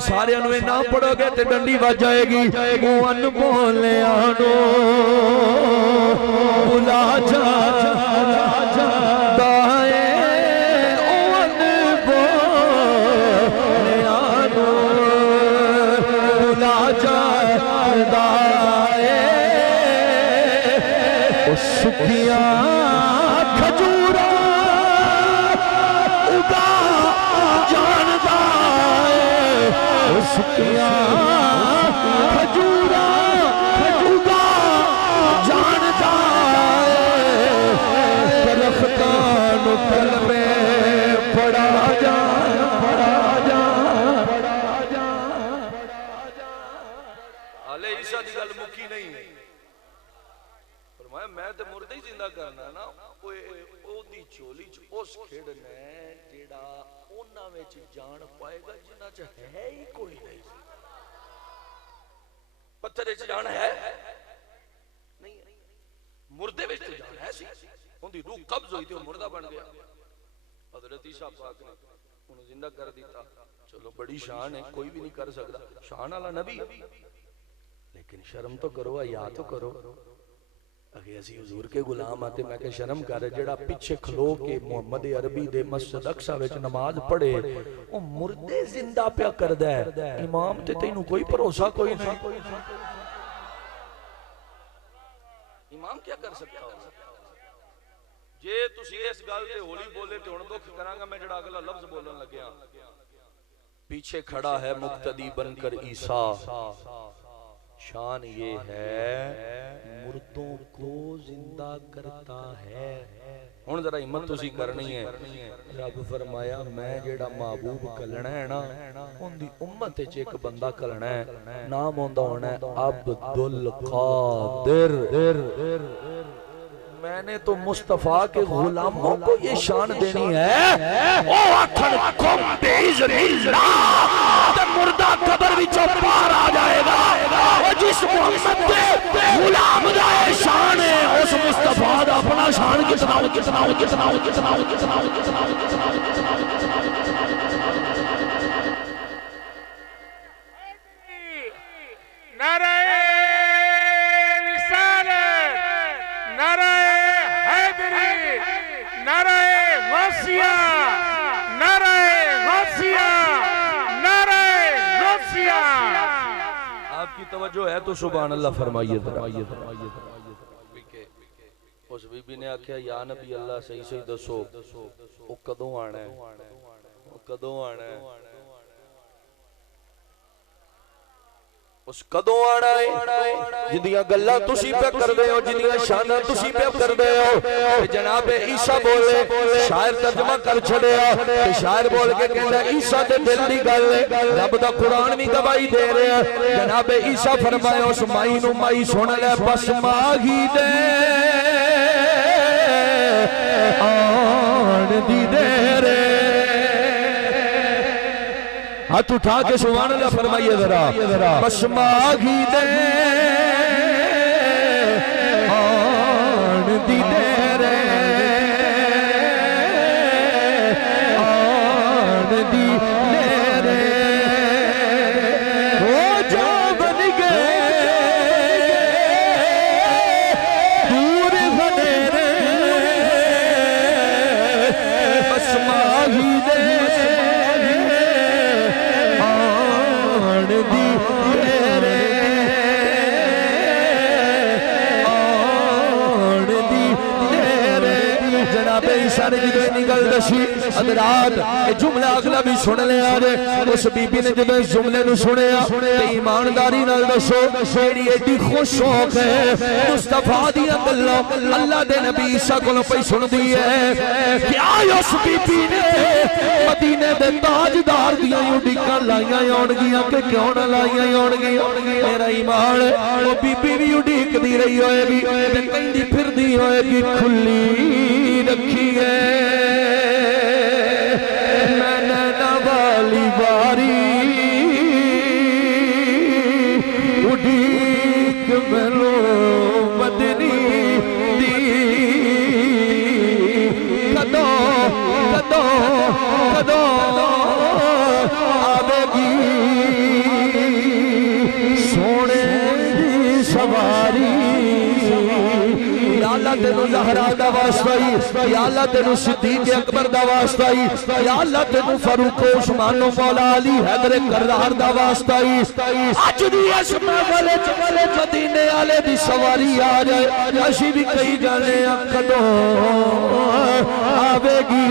सारे ना पढ़ोगे तो डंडी बज जाएगी वो अनबोलिया बुला जा सुखिया खजूरा उगा जानदा है सुखिया खजूरा उगा जानदा है दरख्तां नूं तल में पड़ा जा हाले ईसा दी गल मुक्की नहीं फरमाया मैं तो मुर्दे ही जिंदा करना ना, ओदी चोली च उस खेड़ना जेड़ा उन्हां विच जान पाएगा जिन्हां च है ही कोई नहीं। पत्थर विच जान है नहीं, मुर्दे विच तो जान है सी, उनकी रूह कब्ज हुई तो मुर्दा बन गया। हजरत ईसा पाक ने उन्हें जिंदा कर दिता। चलो बड़ी शान है, कोई भी नहीं कर सकता, शान वाला नबी। लेकिन शर्म तो करो, या तो करो। अगे असी हुजूर के गुलाम आते, मैं के शर्म कर, जेड़ा पीछे खलो के मुहम्मद अरबी दे मस्जिद अक्सा विच नमाज पढ़े ओ मुर्दे जिंदा पिया करदा है। इमाम ते तैनू कोई भरोसा कोई नहीं। इमाम क्या कर सकता हो? जे तुसी इस गल ते होली बोले ते हुण दुख करांगा मैं, जेड़ा अगला लफ्ज बोलन लगया। पीछे खड़ा है मुक्तदी बनकर ईसा, शान ये है मुर्दों को जिंदा करता है। हुण जरा हिम्मत तुसी करनी है। रब फरमाया मैं जेड़ा महबूब कलना है ना, उनदी उम्मत विच एक बंदा कलना है, नाम होंदा होना है अब्दुल कादिर। मैंने तो मुस्तफा के गुलामों को ये शान देनी है। ओ आखन कुम बिइज़्निल्लाह, ते मुर्दा कब्र विचों बाहर आ जाएगा। ओ जिस मोहम्मद दे गुलाम दा शान है, उस मुस्तफा दा अपना शान कितना कितना कितना कितना कितना कितना कितना। नारे रिसालत, नारे हैदरी, नारे गौसिया, नारे गौसिया, नारे गौसिया। आपकी तवज्जो है तो सुभान अल्लाह फरमाइए। उस बीबी ने आख्या या नबी अल्लाह सही सही दसो वो कदों आना है, वो कदों आना है, उस कदों आना है जिंदियां गल्लां तुसी पे करदे हो, जिंदियां शानां तुसी पे करदे हो। जनाब ईसा बोले, शायर तर्जमा कर छड़िया ते शायर बोल के कहंदा ईसा दे दिल दी गल है, रब दा कुरान भी गवाही दे रहा है। जनाब ईसा फरमाया उस माई नू माई सुन ले, बस माही दे आन दी देर। हाथ उठा के सुभान अल्लाह फरमाइए जरा, बस माही दे आन दी देर, आन दी देर। हो जो बन गए दूर बनेरे, बस माही दे निकल दसी अदरात जुमला अगला भी सुन लिया जे। उस बीबी ने जब इस जुमले नु सुनिया ते ईमानदारी नाल दसो मेरी एडी खुश शौक है मुस्तफा दी गल्लां अल्लाह दे नबी ईसा कोलों पई सुनदी है। क्या उस बीबी ने मदीने दे ताजदार दियां उड़ीकां लाईयां होणगियां कि क्यों ना लाईयां होणगियां? मेरा ईमान वो बीबी भी उड़ीकदी रही होएगी ते कहंदी फिरदी होएगी खुली रखी है मैंने नवाली बारी उड़ीक मेलो मदनी दी कदों कदों कदों आवेगी सोने दी सवारी। अल्लाह तेनू ज़हरा दा वास्ता ही, या अल्लाह तेनू सिद्दीक अकबर दा वास्ता ही, या अल्लाह तेनू फारूक उस्मान मौला अली हैदर कररार दा वास्ता ही। अज दी इस महफिल च मदीने वाले दी सवारी आ जाए, असी भी कही जाने कदों आवेगी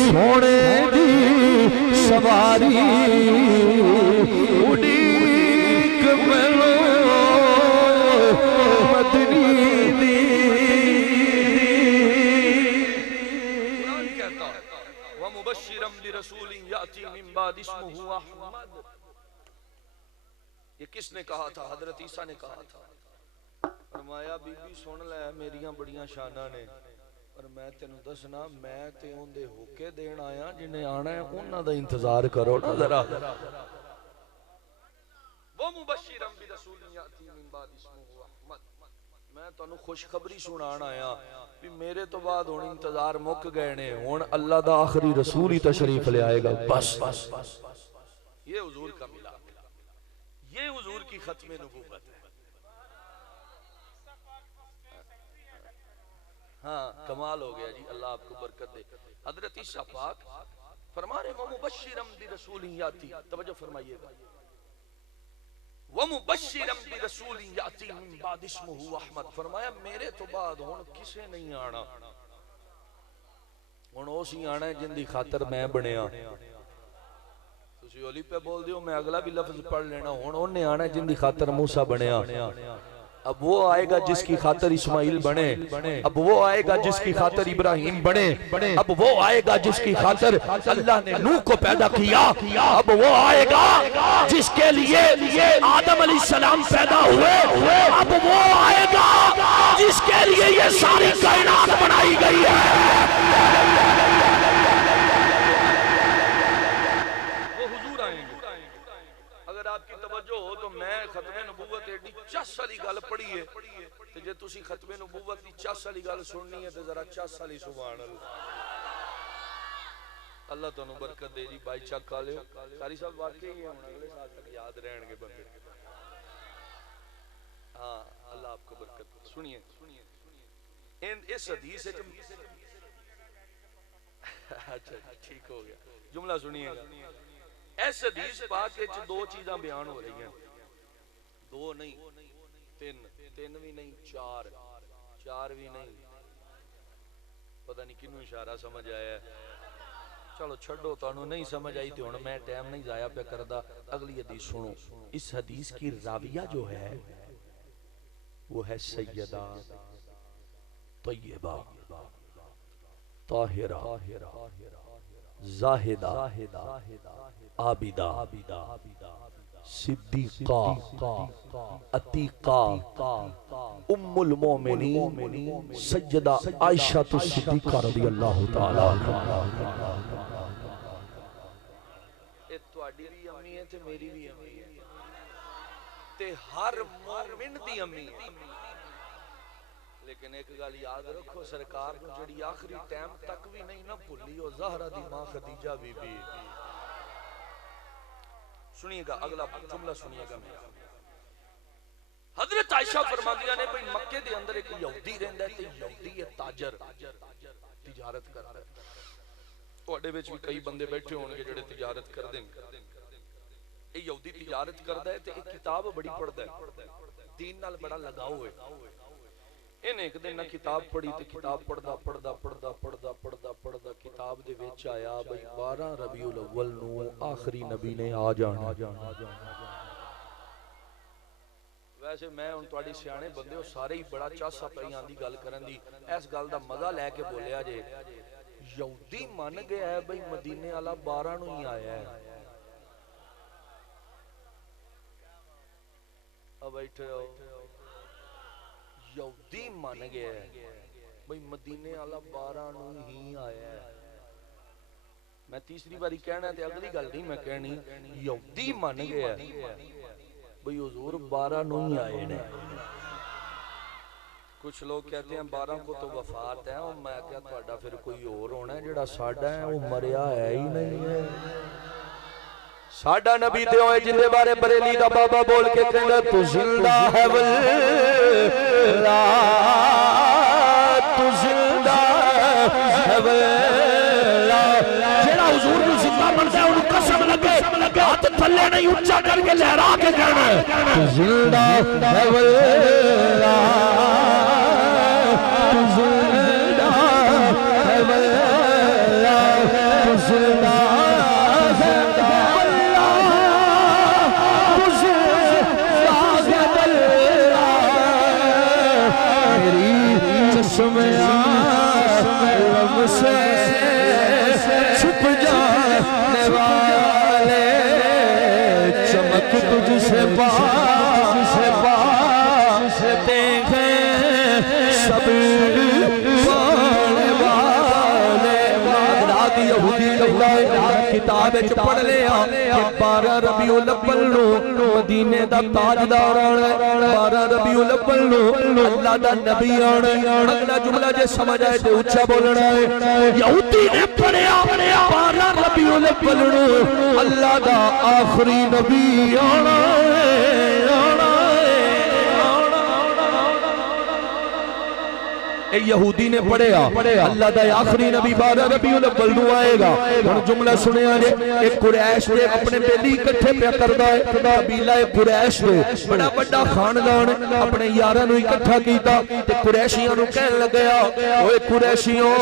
सोने दी सवारी उड़ीक मेलो ये किसने कहा था? हजरत ईसा ने कहा था। फरमाया बीबी सुन लै मेरियां बड़ियां शानां ने पर मैं तेनू दसना मैं ते उहदे होके देन आया जिन्हें आना है उन्हां दा इंतजार करो ना जरा वो मुबश्शिरम बिरसूलिन याती मिन बाद इस्मुहु अहमद मैं तुहानू खुशखबरी सुनान आया भी मेरे तो बाद हुण इंतजार मुक गए ने हुण अल्लाह दा आखिरी रसूल ही तशरीफ ले आएगा बस ये हुजूर का मिलाद ये हुजूर की खत्म नबूवत है हाँ कमाल हो गया जी अल्लाह आपको बरकत दे हजरत ईसा पाक फरमा रहे वो मुबश्शिरम बिरसूलिन याती तवज्जो फरमाइएगा वो मुबश्शिरम बिरसूलिन याती मिन बाद इस्मुहु अहमद फरमाया मेरे तो बाद हुण किसे नहीं आना हुण उस ही आना जिंदी खातर मैं बनया तुसी ओली पे बोल दियो मैं अगला भी लफ्ज पढ़ लेना हुण ओने आना जिंदी खातर मूसा बनया अब वो आएगा जिसकी खातर इस्माइल बने अब वो आएगा जिसकी खातर इब्राहिम बने अब वो आएगा जिसकी खातर अल्लाह ने नूह को पैदा किया अब वो आएगा जिसके लिए आदम अलैहिस्सलाम पैदा हुए अब वो आएगा जिसके लिए ये सारी कायनात बनाई गई है वो हुजूर आएंगे अगर आपकी तवज्जो हो तो मैं खत्मे नबूवत एडी चस वाली गल पढ़ी है ते जे तुसी खत्मे नबूवत दी चस वाली गल सुननी है ते जरा चस वाली सुभान अल्लाह अल्लाह तुहानू बरकत दे जी भाई चक वालियो कारी साहब वाकई ही हुण अगले साल तक याद रहणगे बंदे हां अल्लाह आपको बरकत सुनिए इन इस हदीस से अच्छा ठीक हो गया जुमला सुनिएगा इस हदीस पाक विच दो चीजां बयान हो रही हैं दो नहीं तीन भी नहीं चार भी नहीं पता नहीं किन्नू इशारा समझ आया चलो छड्डो तुहानू नहीं समझ आई तो हुण मैं टाइम नहीं जाया पे करदा अगली हदीस सुनो इस हदीस की राविया जो है वो है सैयदा तय्यबा ताहिरा जाहिदा आबिदा सिद्दीका अतीका उम्मुल मोमिनीन सैयदा आयशा सिद्दीका रज़ियल्लाहु तआला ए तुहाडी भी अम्मी है ते मेरी भी अम्मी है ते हर मोमिन दी अम्मी है लेकिन एक गल याद रखो सरकार नूं जिहड़ी आखिरी टाइम तक भी नहीं ना भुल्ली ओ ज़हरा दी मां खदीजा बीबी सुनिएगा अगला जुमला सुनिएगा मेरा हजरत आयशा फरमादियां ने भाई मक्के दे अंदर एक यहूदी रहंदा है ते यहूदी है ताजर तिजारत करदा है ਤੁਹਾਡੇ ਵਿੱਚ ਵੀ कई बंदे बैठे होणगे ਜਿਹੜੇ तिजारत करदे ने ਇਹ ਯਹੂਦੀ तिजारत करदा है ते एक किताब बड़ी पढ़दा है दीन नाल बड़ा लगाव है इन्हें एक दिन ना किताब पढ़ी ते किताब पढ़दा किताब दे विच आया भाई 12 रबीउल अव्वल नू आखिरी नबी ने आ जाना वैसे मैं हुण तुहाडी सियाणे बंदे हो सारे ही बड़ा चासा पई आंदी गल करन दी इस गल दा मजा लेके बोलिया जे यहूदी मन गया है भाई मदीने वाला 12 नू ही आया है अब बैठे हो यहूदी मान गया भाई मदीने वाला 12 नू ही आया है मैं तीसरी बारी कहना ते अगली गल नहीं मैं कहनी यहूदी मान गया भाई हुजूर 12 नू ही आए ने कुछ लोग कहते हैं 12 को तो वफात है और मैं क्या तुहाडा फिर कोई और होना है जेड़ा साडा है वो मरिया है ही नहीं है साडा नबी ते होए जिंदे बारे बरेली दा बाबा बोल के कहंदा तू जिंदा है वल्ला तू जिंदा है वल्ला जेड़ा हुजूर नु जिंदा बनदा है ओनु कसम लगे हाथ थल्ले नहीं ऊंचा करके लहरा के कहना तू जिंदा है वल्ला तू जिंदा है वल्ला तू जिंदा छुप जाने वाले चमक तुझसे पास देखे अल्लाह किताब विच पढ़ लिया कि 12 रबीउल अव्वल नु मदीने दा ताजदार आना, 12 रबीउल अव्वल नु अल्लाह दा नबी आना। अगला जुमला जे समझ आए ते ऊंचा बोलना है। यहूदी ने पढ़िया 12 रबीउल अव्वल नु अल्लाह दा आखिरी नबी आना है, आना है, आना। ए यहूदी ने पढ़िया अल्लाह दा आखिरी नबी 12 रबीउल अव्वल नु आएगा। हुन जुमला सुनिया जे एक कुरैश दे अपने बेली इकट्ठे पे करदा है, कबीला कुरैश दे बड़ा बड़ा खानदान अपने यारां नु इकट्ठा कीता ते कुरैशियां नु कहन लगया, ओए कुरैशियों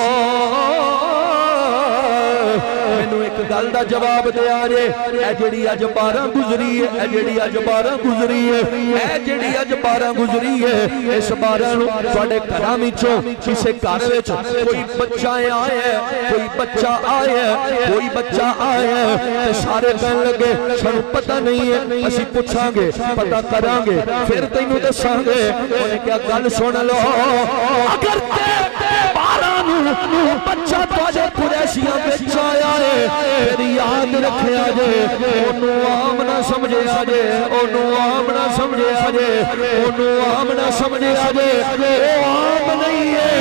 मैनू एक गल दा जवाब दे आ जे, ए जेड़ी अज 12 गुजरी है, ए जेड़ी अज 12 गुजरी है, ए जेड़ी अज 12 गुजरी है, इस 12 नु तुहाडे घरां विचों किसे घर विच कोई बच्चा आया है, कोई बच्चा आया है, कोई बच्चा आया है ते सारे कहन लगे सानू पता नहीं है, असीं पुछांगे पता करांगे फिर तैनू दसांगे। उन्हें क्या गल सुन लो, अगर 12 नु बच्चा तुहाडे कुरैशियां विच आया है फिर याद रखिया जे, ओनू आम ना समझिया जे, ओनू आम ना समझिया जे, ओनू आम ना समझिया जे, ओ आम नहीं है,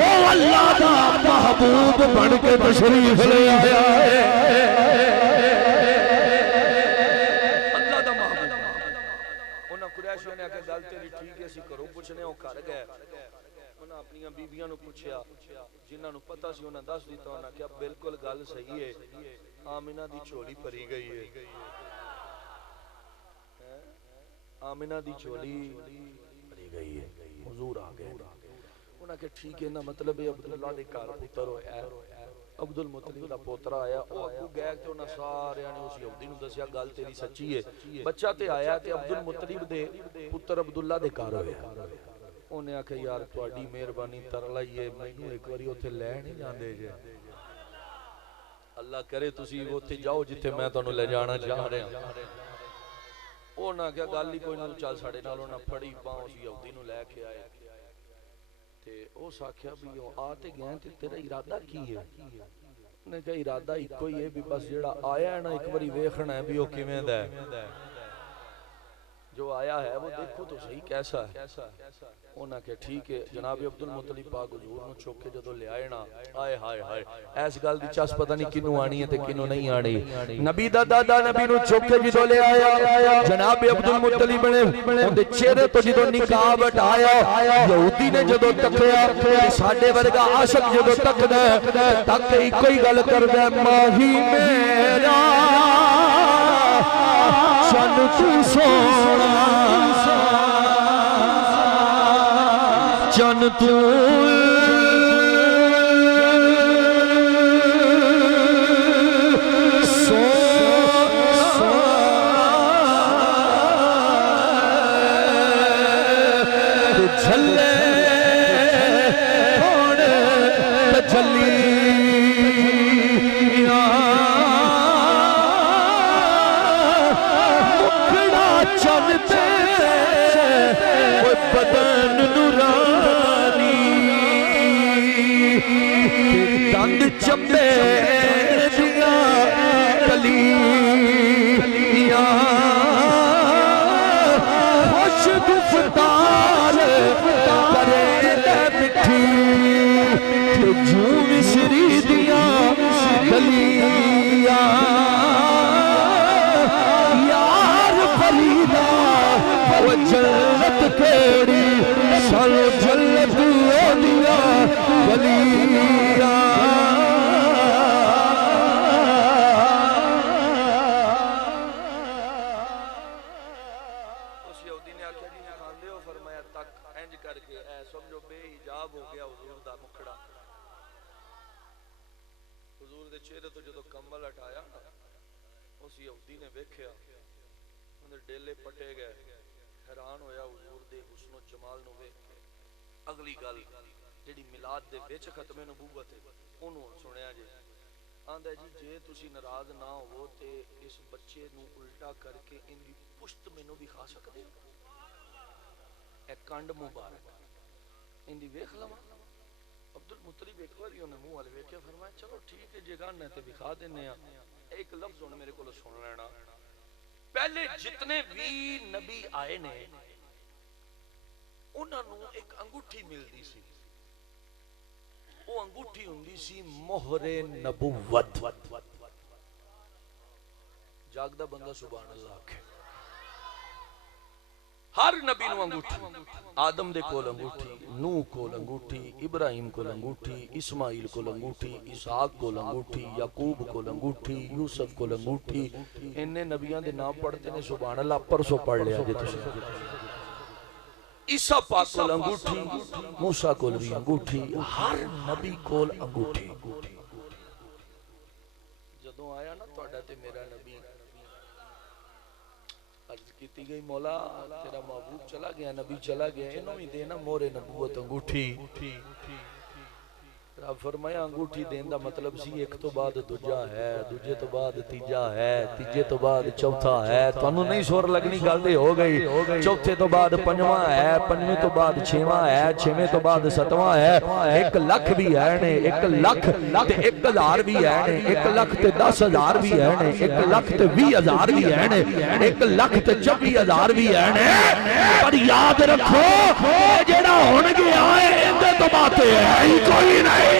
ओ अल्लाह दा महबूब बन के तशरीफ ले आया है। अल्लाह दा महबूब। उन्हां कुरैशियों ने आखे गल तेरी ठीक है, असीं घरों पुछने ओ घर गए, उन्हां अपनी बीबियां नु पुछया, जिन्हां नु पता सी उन्हां दस दिता, उन्हां क्या बिल्कुल गल सही है, आमिना दी झोली भरी गई है, आमिना दी झोली भरी गई है, हुजूर आ गए। उन्हां के ठीक है ना, मतलब है अब्दुल्ला दे घर पुत्र होया, अब्दुल मुतलिब दा पोतरा आया, ओ अगू गए ते उन्हां सारियां ने उस यहूदी नु दस्या गल तेरी सच्ची है, बच्चा ते आया ते अब्दुल मुतलिब दे पुत्र अब्दुल्ला दे घर होया। उन्हें आखे यार तुहाडी मेहरबानी तरला ही है, मैनू एक बारी उत्थे लै नहीं जांदे जे, अल्लाह करे तुसी उत्थे जाओ जिथे मैं तुहानू ले जाना चाह रहा। उन्हें आख्या गल ही कोई ना, चल साडे नाल। उन्हें फड़ी बांह उस यहूदी नू लैके आए ते उस आख्या भी आ ते गए ते तेरा इरादा की है? उन्हें कहा इरादा इको ही है भी बस जेड़ा आया है ना एक बारी वेखना है भी वो किवें दा है, जो आया है वो देखो तो सही कैसा है। उन्हें कहा ठीक है। जनाब अब्दुल मुतलिब पाक हुजूर नु चुक के जदों ले आए ना, आए हाय हाय इस गल दी चस पता नहीं किनू आनी है ते किनू नहीं आनी। नबी दा दादा नबी नु चुक के जदों ले आया, जनाब अब्दुल मुतलिब ने उनदे चेहरे तो जदों निकाब हटाया, यहूदी ने जदों तकिया ते साडे वर्गा आशिक जदों तकदा तक के इको ही गल करदा, माही मेरा चन तू सोना, चन तू झल्ले झली चलते बदन नूरानी, दंद चंबे दिया कलियां, खुश गुफ्तार करे मिठी, जू मिसरी दिया गलियां, जन्नत केड़ी सालो जन्नत ओलिया वलिया। उस यहूदी ने आख्या जी खांदे हो? फरमाया तक इंज करके ऐ समझो बेहिजाब हो गया हुजूर दा मुखड़ा। हुजूर दे चेहरे तो जदों कंबल हटाया ना, उस यहूदी ने वेख्या उन्हें डेले पटे गए, हैरान होया हुजूर दे हुस्नो जमाल नु वेख के। अगली गल जेड़ी मिलाद दे विच खत्मे नबूवत है ओनू सुनिया जे, आंदा जी जे तुसी नाराज ना हो ते इस बच्चे नु उल्टा करके इनदी पुश्त मैनू दिखा सकदे हो? ए कंड मुबारक इनदी वेख लवां। अब्दुल मुतलिब एक बार उन्हें मुंह वाले वेख्या, फरमाया चलो ठीक है जे गल है ते विखा देने आ। एक लफ्ज हुण मेरे को सुन लेना। पहले जितने भी नबी आए ने उन्हां नूं एक अंगूठी मिलदी सी, वो अंगूठी हुंदी सी मोहरे नबुव्वत। जागदा बंदा सुभान अल्लाह आखे। हर नबी नूं अंगूठी, आदम दे कोल अंगूठी, नूह कोल अंगूठी, इब्राहिम कोल अंगूठी, इस्माइल कोल अंगूठी, इसहाक कोल अंगूठी, याकूब कोल अंगूठी, यूसुफ कोल अंगूठी। इन्ने नबियां दे नाम पढ़ते ने सुभान अल्लाह, परसों पढ़ लिया जे तुसीं। ईसा पाक कोल अंगूठी, मूसा कोल भी अंगूठी, हर नबी कोल अंगूठी। जदों आया ना तुहाडा ते मेरा नबी, अर्ज की गई मौला तेरा महबूब चला गया, नबी चला गया, इन्हों भी देना मोरे नबूवत अंगूठी। रब फरमाया अंगूठी देने का मतलब सी एक तो बाद दूजा है, दूजे तो बाद तीजा है, तीजे तो बाद चौथा है। तुहानू नहीं सुर लगनी, गल ते हो गई। चौथे तो बाद पंजवां है, पंजवें तो बाद छेवां है, छेवें तो बाद सतवां है। 1 लाख भी है ने, 1 लाख ते 1000 भी है ने, 1 लाख ते 10,000 भी है ने, 1 लाख ते 20,000 भी है ने, 1 लाख ते 24,000 भी है ने। पर याद रखो जेड़ा हुण गया है इहदे तो बात है ही कोई नहीं।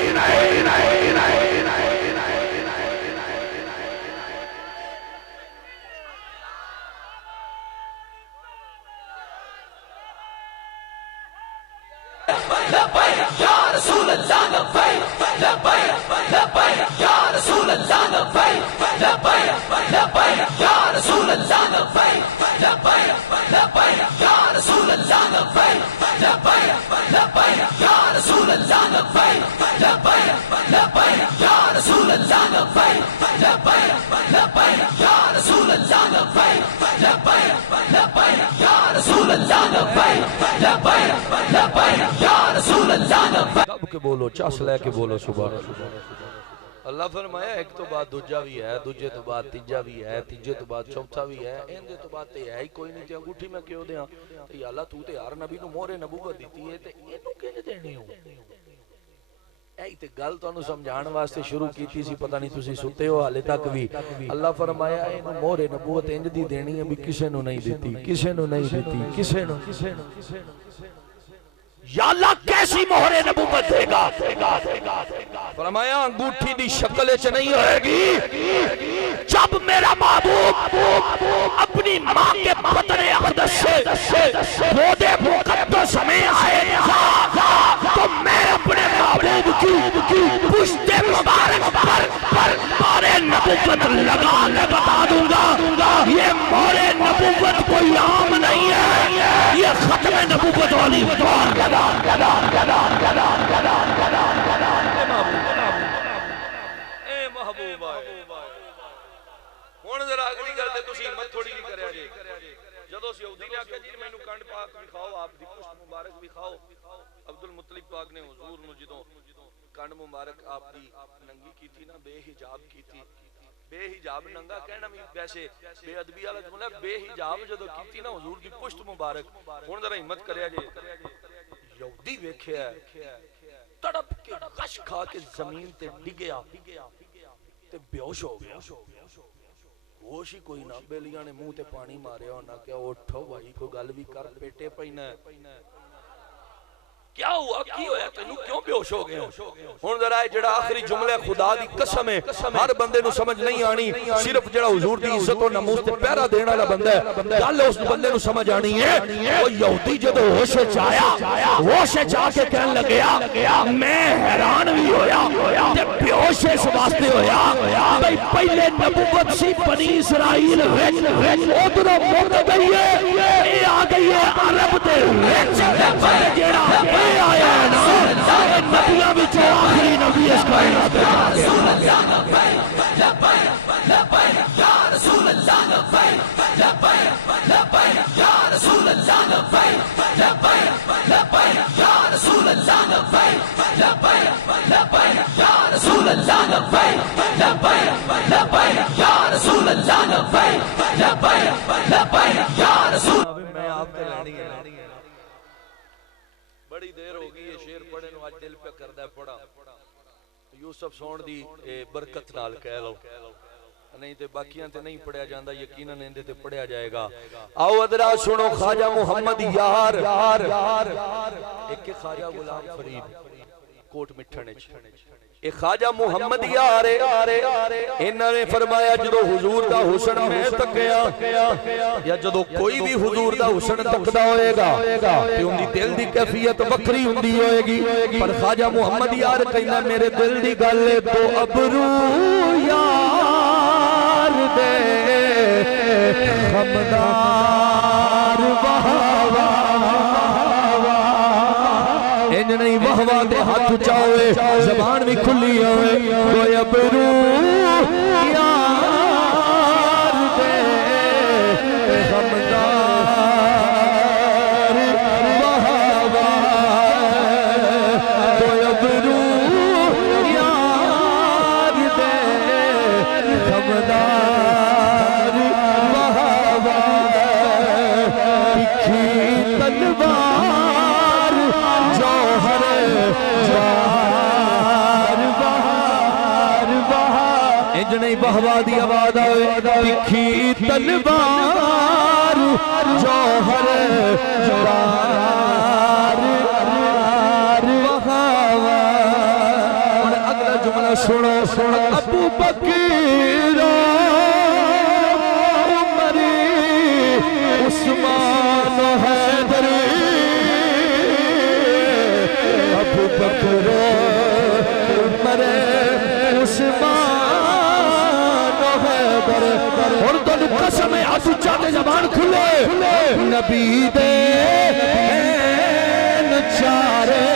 के बोलो, चस लैके बोलो सुभान अल्लाह। फरमाया एक तो बाद दूजा भी है, दूजे तो बाद तीजा भी है, तीजे तो बाद चौथा भी है, इनके तो बाद ते है ही कोई नहीं। ते अंगूठी मैं क्यों दें? ते अल्लाह तू ते हर नबी नूं मोहरे नबूवत दित्ती है, ते इहनूं किंज देनी हो? ऐ ते गल तुहानूं समझाउण वास्ते शुरू कीती सी, पता नहीं तुसीं सुते हो हाले तक भी। अल्लाह फरमाया इहनूं मोहरे नबूवत इंज दी देनी है भी किसे नूं नहीं दित्ती, किसे नूं नहीं दित्ती, किसे नूं। या अल्लाह कैसी मोहरे नबूवत देगा? फरमाया अंगूठी दी शक्ल च नहीं होएगी। जब मेरा महबूब अपनी मां के बतने अक़दस से रोदे मुक़द्दस में आएगा तो मैं अपने महबूब की पुश्ते मुबारक पर मोहरे नबूवत लगा के बता दूंगा ये मोहरे नबूवत कोई आम नहीं है, ये खत्म नबूवत वाली लगा। अब्दुल मुतलिब पाक ने हुजूर नूं जदों कंड मुबारक आप दी नंगी की थी ना, बेहिजाब की थी। बेहिजाब नंगा कहना भी वैसे बेअदबी वाला जुमला। बेहिजाब जदों की थी ना हुजूर दी पुश्त मुबारक, हुण जरा हिम्मत करिया जे यहूदी वेख्या तड़प के गश खा के जमीन ते डिगया ते बेहोश हो गया। होश ही कोई ना, बेलियां ने मुंह ते पानी मारिया, ना क्या उठो भाई कोई गल भी कर, पेटे पैना क्या हुआ, की होया तेनू, क्यों बेहोश हो गया? हुण जरा जेड़ा आखिरी जुमला खुदा दी कसम है हर बंदे नु समझ नहीं आनी, सिर्फ जेड़ा हुजूर दी इज्जत और नमूस ते पहरा देने वाला बंदा है गल उस बंदे नु समझ आनी है। वो यहूदी जदों होश च आया, होश च आके कहन लगया मैं हैरान भी होया ते बेहोश इस वास्ते होया भाई पहले नबूवत सी बनी इस्राइल विच, उधरों मुक गई है, ये आ गई है अरब दे विच। जेड़ा आया ना नबियां विचों आखिरी नबी इस कायनात में मैं आपसे लैनी है, बड़ी देर होगी होगी ये शेर पढ़े नु आज दिल पे करदा पड़ा यूसुफ सोण दी बरकत नाल कह लो नहीं ते बाकियां ते नहीं पढ़िया जांदा यकीनन इंदे ते पढ़िया जाएगा। आओ अदरा सुनो ख्वाजा मोहम्मद यार एक ख्वाजा गुलाम फरीद कोट मिठण ए ख्वाजा मोहम्मद यार इन्होंने फरमाया जदों हुजूर दा हुस्न मैं तकिया या जदों कोई भी हुजूर दा हुस्न तकदा होएगा ते उनदी दिल दी कैफियत वखरी हुंदी होएगी पर ख्वाजा मोहम्मद यार कहंदा मेरे दिल दी गल तो अबरू यार दे खमदार बहावा इंज नहीं वहवा दे हाथ चावे जबान भी खुली होवे कोई अबरू यार दे खमदार बहावा कोई अबरू यार दे खमदार बहावा तिखी तलवार जौहर जवार बहार बहार इंज नहीं बहवा दी आवाज आवे तिखी तलवार जौहर जवार बहावा और अगला जुमला सुनो सुनो अबू बकर उमर उस्मान हैदर अबू बकर उमर उस्मान हैदर और तो कसम है हाथ चाटे जबान खुले नबी दे चारे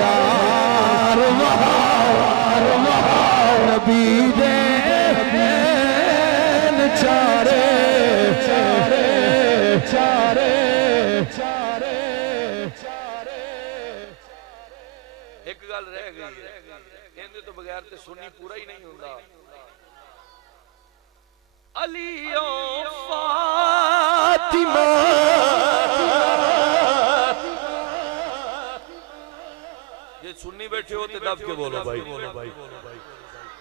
यार नबी दे चारे चारे चारे चारे एक गल रह गई इहदे तो बगैर ते सुन्नी पूरा ही नहीं हुंदा अलियो फातिमा जे सुन्नी बैठे हो ते दब के बोलो भाई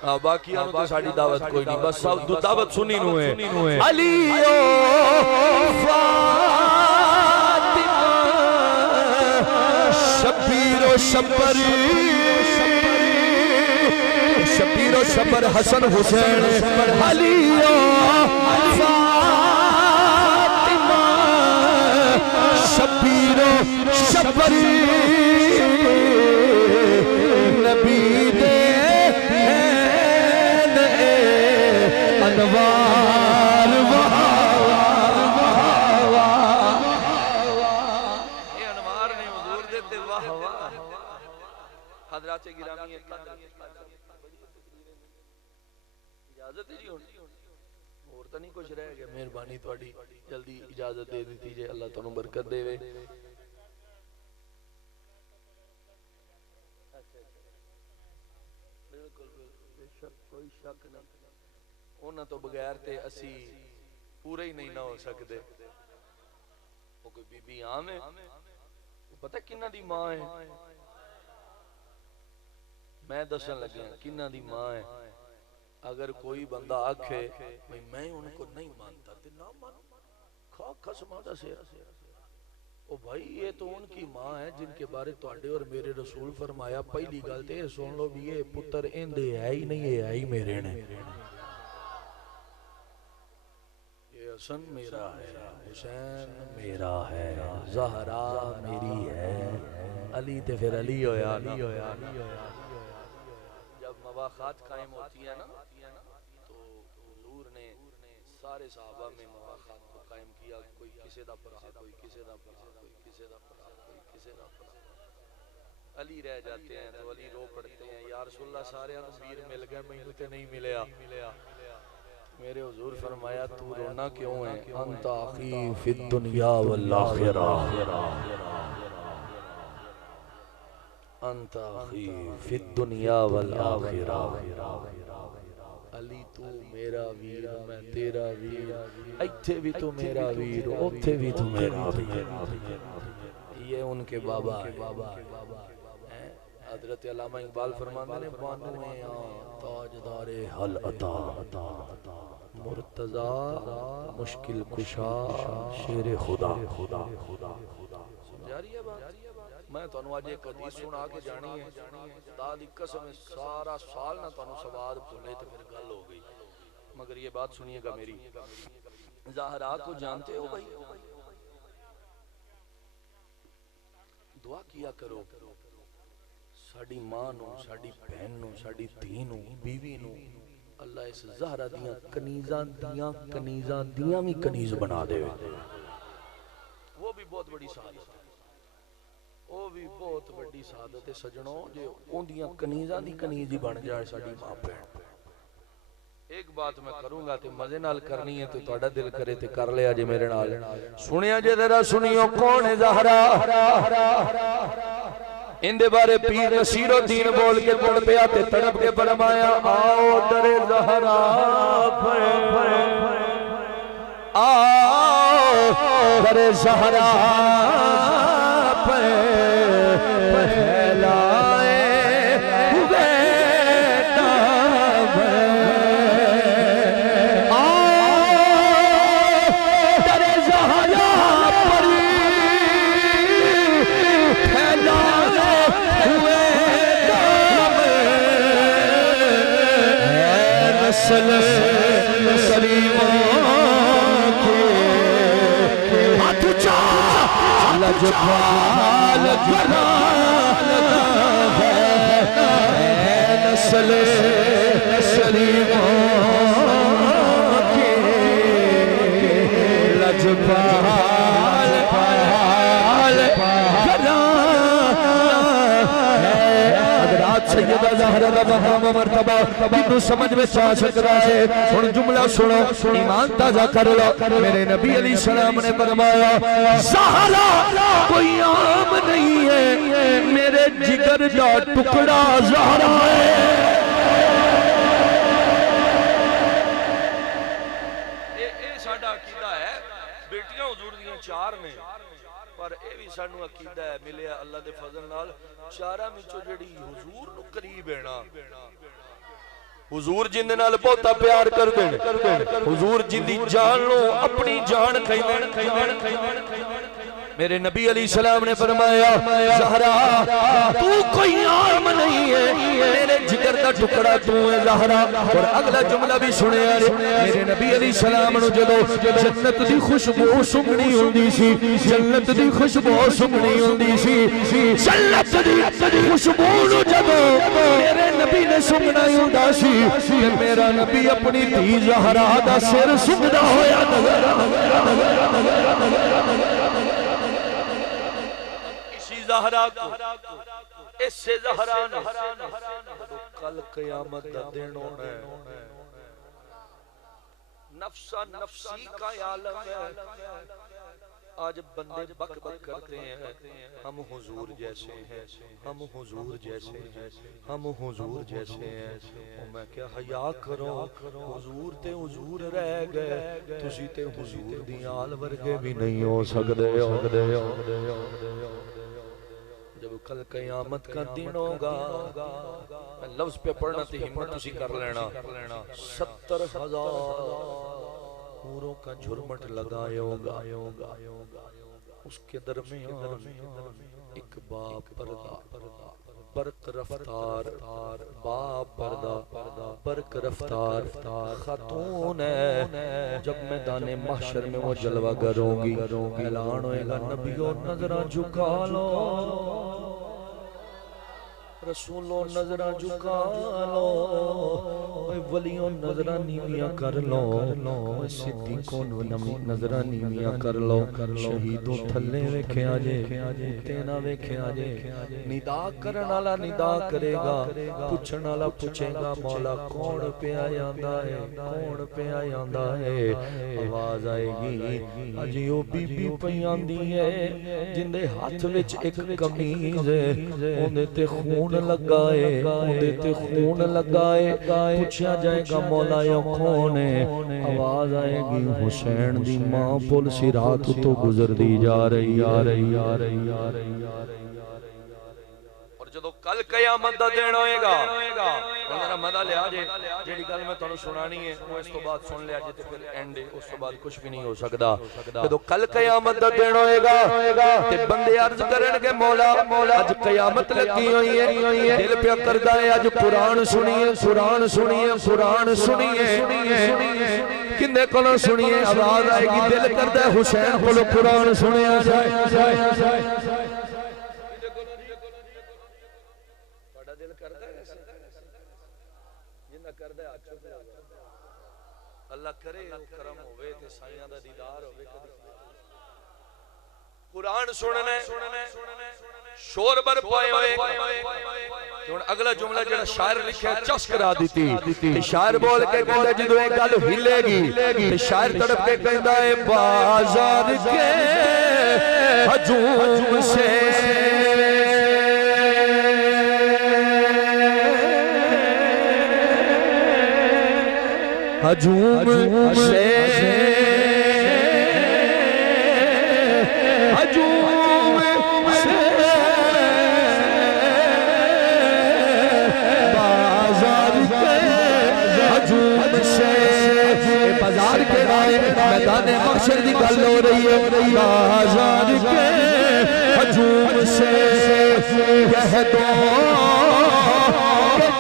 हां बाकी आनु तो साडी दावत कोई नहीं बस सब दावत सुन्नी नु है अलियो फातिमा शबीरो शबर शबीरो शबर हसन हुसैन अलियो फातिमा शबीरो शबर नबी दे अनवार ये अनवार ने हुजूर दे ते वाह वाह हजरात गिरामी इजाजत है जी और तो नहीं कुछ रह गया मेहरबानी थोड़ी जल्दी इजाजत दे दी जे अल्लाह तुहानू बरकत देवे बिल्कुल बेशक कोई शक नहीं उन्हां तो बगैर ते असी पूरे ही नहीं ना हो सकते वो कोई बीबी आम है पता किन्ना दी मां है मैं दसन लगे किन्ना दी मां है अगर कोई बंदा आखे भाई मैं उनको नहीं मानता ते ना मान खा खसमा दा सिर ओ भाई ये तो उनकी मां है जिनके बारे तुहाडे और मेरे रसूल फरमाया पहली गल ते सुन लो भी ये पुत्र इंदे है ही नहीं ये है ही मेरे ने हसन मेरा है हुसैन मेरा है ज़हरा मेरी है अली ते फिर अली होया जब मवाखात कायम होती है ना तो हुजूर ने सारे सहाबा में मवाखात को कायम किया कोई किसे दा भरा कोई किसे दा भरा कोई किसे दा भरा कोई किसे दा भरा अली रह जाते हैं तो अली रो पड़ते हैं या रसूलल्लाह सारे वीर मिल गए मैनू ते नहीं मिलया मेरे हुजूर फरमाया तू रोना क्यों है अंत आखी फिद दुनिया वल आखिरा अंत आखी फिद दुनिया वल आखिरा अली तू मेरा वीर मैं तेरा वीर इत्थे भी तू मेरा वीर ओथे भी तू मेरा वीर ये उनके बाबा हैं। हजरत अल्लामा इकबाल फरमाते ने बानुए ताजदारे हल अता मुर्तजा मुश्किल कुशा शेर खुदा। समझा रही है बात? मैं तुहानू अज एक हदीस सुना के जानी है, खुदा दी कसम सारा साल ना तुहानू सवाद भुले तो फिर गल हो गई। मगर ये बात सुनिएगा मेरी, ज़हरा को जानते हो भाई? दुआ किया करो साडी मां नू, साडी बहन नू, साडी धी नू, बीवी नू अल्लाह इस ज़हरा दियां कनीज़ां दियां भी कनीज़ बना दे। वो भी बहुत बड़ी सादत है, वो भी बहुत बड़ी सादत है सजनों, जो उन्दियां कनीज़ां दी कनीज़ ही बन जाए साडी मां बहन। एक बात मैं करूंगा ते मजे नाल करनी है, तो तुहाडा दिल करे ते कर लिया जे मेरे नाल। सुनिया जे जरा सुनियो, कौन है ज़हरा? इंदे बारे पीर नसीरुद्दीन बोल के बोल पिया ते तड़प के फरमाया, आओ दरे ज़हरा आओ दरे ज़हरा लजपाल नस्ल सलीमों के लजपाल सैयदा ज़हरा दा मकाम मर्तबा बिनु समझ में आ सकता है। हुण जुमला सुनो, ईमान ताजा कर लो। मेरे नबी अलैहि सलाम ने फरमाया, ज़हरा कोई आम नहीं है, मेरे जिगर दा टुकड़ा ज़हरा है। ये साडा अकीदा है। बेटियां हुजूर दियां 4 ने, पर ये भी सानू अकीदा है मिले अल्लाह दे फजल नाल, चारां विचों जेड़ी हुजूर नू करीब है ना, हुजूर जिंदे नाल बहुता प्यार करदे ने, हुजूर जिंदी जान नो अपनी जान कहंदे। मेरे नबी अलैहि सलाम ने फरमाया, ज़हरा तू कोई आम नहीं है, मेरे जिगर दा टुकड़ा तू है ज़हरा। और अगला जुमला भी सुनिया, मेरे नबी अलैहि सलाम नु जदों जन्नत दी खुशबू सुंघनी हुंदी सी, जन्नत दी खुशबू सुंघनी हुंदी सी, जन्नत दी खुशबू नु जदों मेरे नबी ने सुंघना हुंदा सी, मेरा नबी अपनी धी ज़हरा दा सिर सुंघदा होया नजर ज़हरा को, इससे ज़हरा ने कल क़यामत दा दिन होना है। नफ्सा नफ्सी का आलम है। आज बंदे बक बक करते हैं, हम हुजूर जैसे हैं, हम हुजूर जैसे हैं, हम हुजूर जैसे हैं। मैं क्या हया करो, हुजूर ते हुजूर रह गए, तुसी ते हुजूर दी आल वर्गे भी नहीं हो सकदे। जब कल क़यामत का दिन होगा, मैं लफ्ज़ पे पढ़ना तो हिम्मत तुसी कर लेना, 70,000 हूरों का झुरमट लगाया होगा, उसके दरमियान एक बाप पर्दा बरक रफ्तार, बाप पर्दा बरक रफ्तार खातून है। जब मैदान महशर में वो जलवा करूंगी, ऐलान होएगा, नबियों नजरा झुका लो, रसूलों नजरा झुका लो, वलियों नजरा नीवियां कर लो, सिद्दीकों नजरा नीवियां कर लो, शहीदों थल्ले वेख्या जे, तेना वेख्या जे। निदा करन वाला निदा करेगा, पुछण वाला पूछेगा, मौला कौन पिया आंदा है, कौन पिया आंदा है। आवाज आएगी, अजी ओ बीबी पई आंदी है, जिंदे हाथ विच एक कमीज है, ओंदे ते खून लगा है ओदे ते खून लगा है पूछा जाएगा मौला या कौन है आवाज आएगी हुसैन दी मां पुल सिरात तो गुजरदी जा रही और जदों कल कयामत दा दिन होएगा जरा मजा लिया जे जेड़ी गल मैं तुहानू सुनानी है वो इस तो बाद सुन लिया जे ते फिर एंड है उस तो बाद कुछ भी नहीं हो सकदा जदों कल कयामत दा दिन होएगा ते बंदे अर्ज करनगे मौला अज कयामत लगी हुई है दिल पे करदा है अज कुरान सुनिए किंदे कोलों सुनिए आवाज आएगी दिल करदा है हुसैन कोलों कुरान सुनिया जाए अल्लाह करे करम होवे ते साईयां दा दीदार होवे कदी कुरान सुनने शोर बर पाए होए हुन अगला जुमला जेड़ा शायर लिखया चस करा दीती ते शायर बोल के कहंदा जदों ए गल हिलेगी ते शायर तड़प के कहंदा है बाजार के हजूम से हजूम से बाजार के मैदान महशर की गल हो रही है बाजार के हजूम से कह दो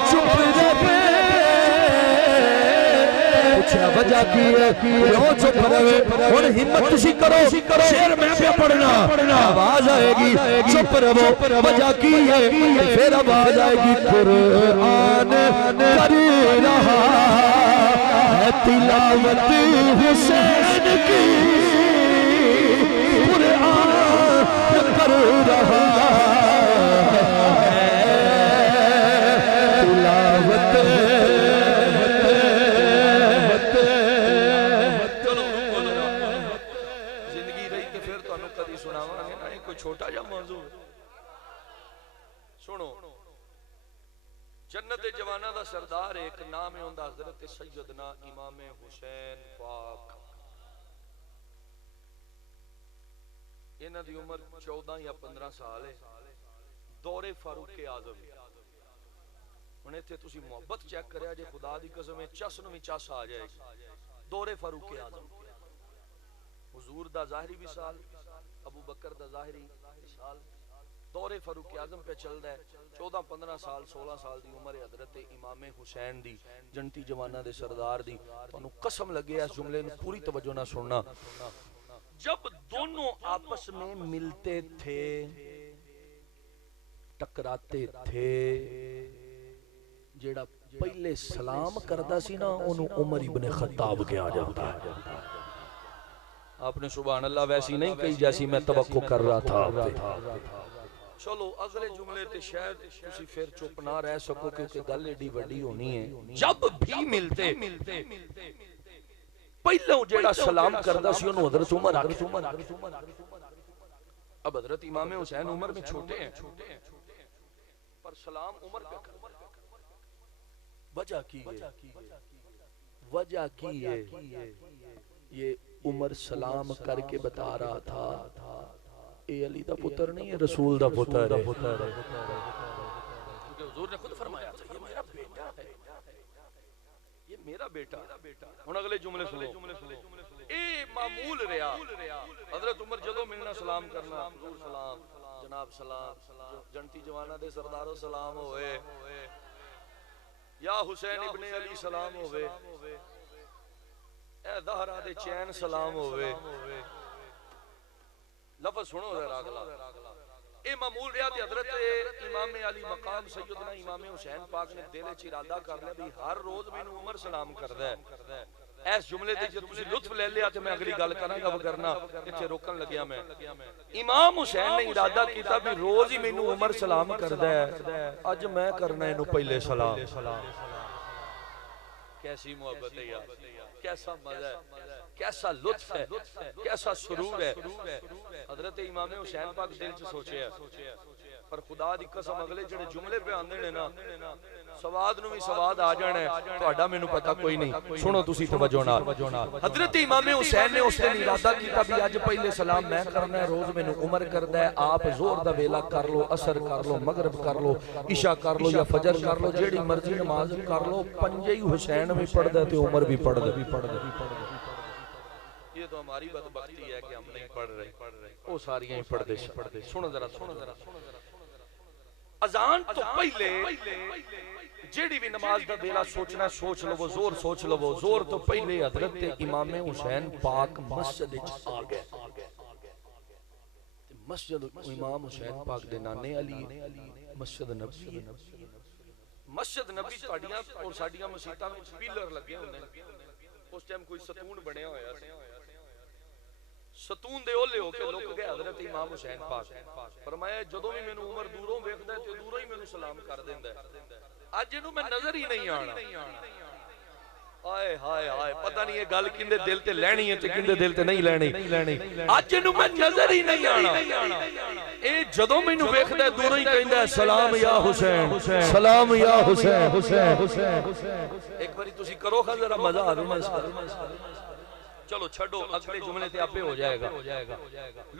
चुप रहे वजह की है क्यों चुप रहे हुन हिम्मत सी करो शेर मैं पे पढ़ना आवाज आएगी चुप रहो वजह की है फिर आवाज आएगी कुरान कर रहा है तिलावत हुसैन की कुरान कर रहा छोटा जा मौजू सुनो जन्नत जवाना दा सरदार एक नाम है उनदा हजरत सैयदना इमाम हुसैन पाक इन्हां दी उम्र 14 या 15 साल है दौरे फारूक आजम हुण इत्थे तुसी मोहब्बत चेक करया जे खुदा दी कसम है चस नूं वी चस आ जाएगी दौरे फारूक आजम हुजूर दा ज़ाहिरी विसाल अबू बकर दा ज़ाहिरी विसाल दौरे फारूक आजम पे चलदा है 14-15 साल 16 साल दी उम्र है हजरत इमाम हुसैन दी जन्नती जवाना दे सरदार दी तुहानू कसम लगे इस जुमले नू पूरी तवज्जो ना सुनना जब दोनों आपस में मिलते थे टकराते थे जेड़ा पहले सलाम करदा सी ना ओनू उमर इब्ने खत्ताब कहा जाता है आपने सुभान अल्लाह वैसी नहीं कही जैसी मैं तवक्को कर रहा था चलो अगले जुमले ते शायद तुसी फिर चुप ना रह सको क्योंकि गल एडी बड़ी होनी है जब भी मिलते पहले जेड़ा सलाम करदा सी ओनू हजरत उमर आखे अब हजरत इमाम हुसैन उम्र में छोटे हैं पर सलाम उमर पे वजह की है ये उमर सलाम करके बता रहा था ए अली दा पुत्र नहीं है रसूल दा पुत्र है क्योंकि हुजूर ने खुद फरमाया था ये मेरा बेटा हुन अगले जुमले सुनो ए मामूल रहा हजरत उमर जदों मिलना सलाम करना हुजूर सलाम जनाब सलाम जन्नती जवाना दे सरदारो सलाम होए या हुसैन इब्ने अली सलाम होवे ए ज़हरा दे चैन सलाम होवे लफ्ज़ सुनो जरा अगला ए मामूल रिया ते हजरत इमाम अली मकाम सैयदना इमाम हुसैन पाक ने दिल च इरादा कर लिया भी हर रोज मैनू उमर सलाम करदा है इस जुमले दे जे तुसी लुत्फ ले लिया ते मैं अगली गल करांगा वरना इत्थे रोकन लगया मैं इमाम हुसैन ने इरादा कीता भी रोज ही मैनू उमर सलाम करदा है अज मैं करना इनू पहले सलाम कैसी मोहब्बत है यार कैसा मजा है कैसा लुत्फ है कैसा सुरूर है हजरत इमाम हुसैन पाक दिल च सोचे पर खुदा दी कसम अगले जेड़े जुमले पे आंदे ने ना सवाद नु भी सवाद आ जाना है ਤੁਹਾਡਾ ਮੈਨੂੰ पता कोई नहीं सुनो तुसी तवज्जो नाल हजरत इमाम हुसैन ने उस दिन इरादा किया भी अज पहले सलाम मैं करना है रोज मैनू उमर करदा है आप जोर दा वेला कर लो असर कर लो मगरिब कर लो इशा कर लो या फजर कर लो जेड़ी मर्जी नमाज कर लो पंजे ही हुसैन भी पढ़दा ते उमर भी पढ़दा ये तो हमारी बदबख्ती है कि हम नहीं पढ़ रहे वो सारियां ही पढ़दे सुनो जरा अजान तो पहले जेड़ी भी नमाज दा वेला सोचना सोच लवो जोर सोच लवो जोर तो पहले हजरत इमाम हुसैन पाक मस्जिद विच आ गए मस्जिद इमाम हुसैन पाक दे नाने अली मस्जिद नबी तुहाडियां और साडियां मस्जिदां विच पिलर लगे हुंदे उस टाइम कोई सतून बनया होया सतून दे ओले होके लुक गए हजरत इमाम हुसैन पाक फरमाया जदों भी मैनू उमर दूरों वेखदा है ते दूरों ही मैनू सलाम कर देंदा है अज इहनू मैं नजर ही नहीं आना आए हाय हाय पता नहीं ये गल किंदे दिल ते लैनी है ते किंदे दिल ते नहीं लैनी अज इहनू मैं नजर ही नहीं आना ए जदों मैनू वेखदा है दूरों ही कहंदा है सलाम या हुसैन सलाम या हुसैन एक बारी तुसी करो खा जरा मजा आ रहा है चलो छड़ो अगले जुमले ते आपे हो जाएगा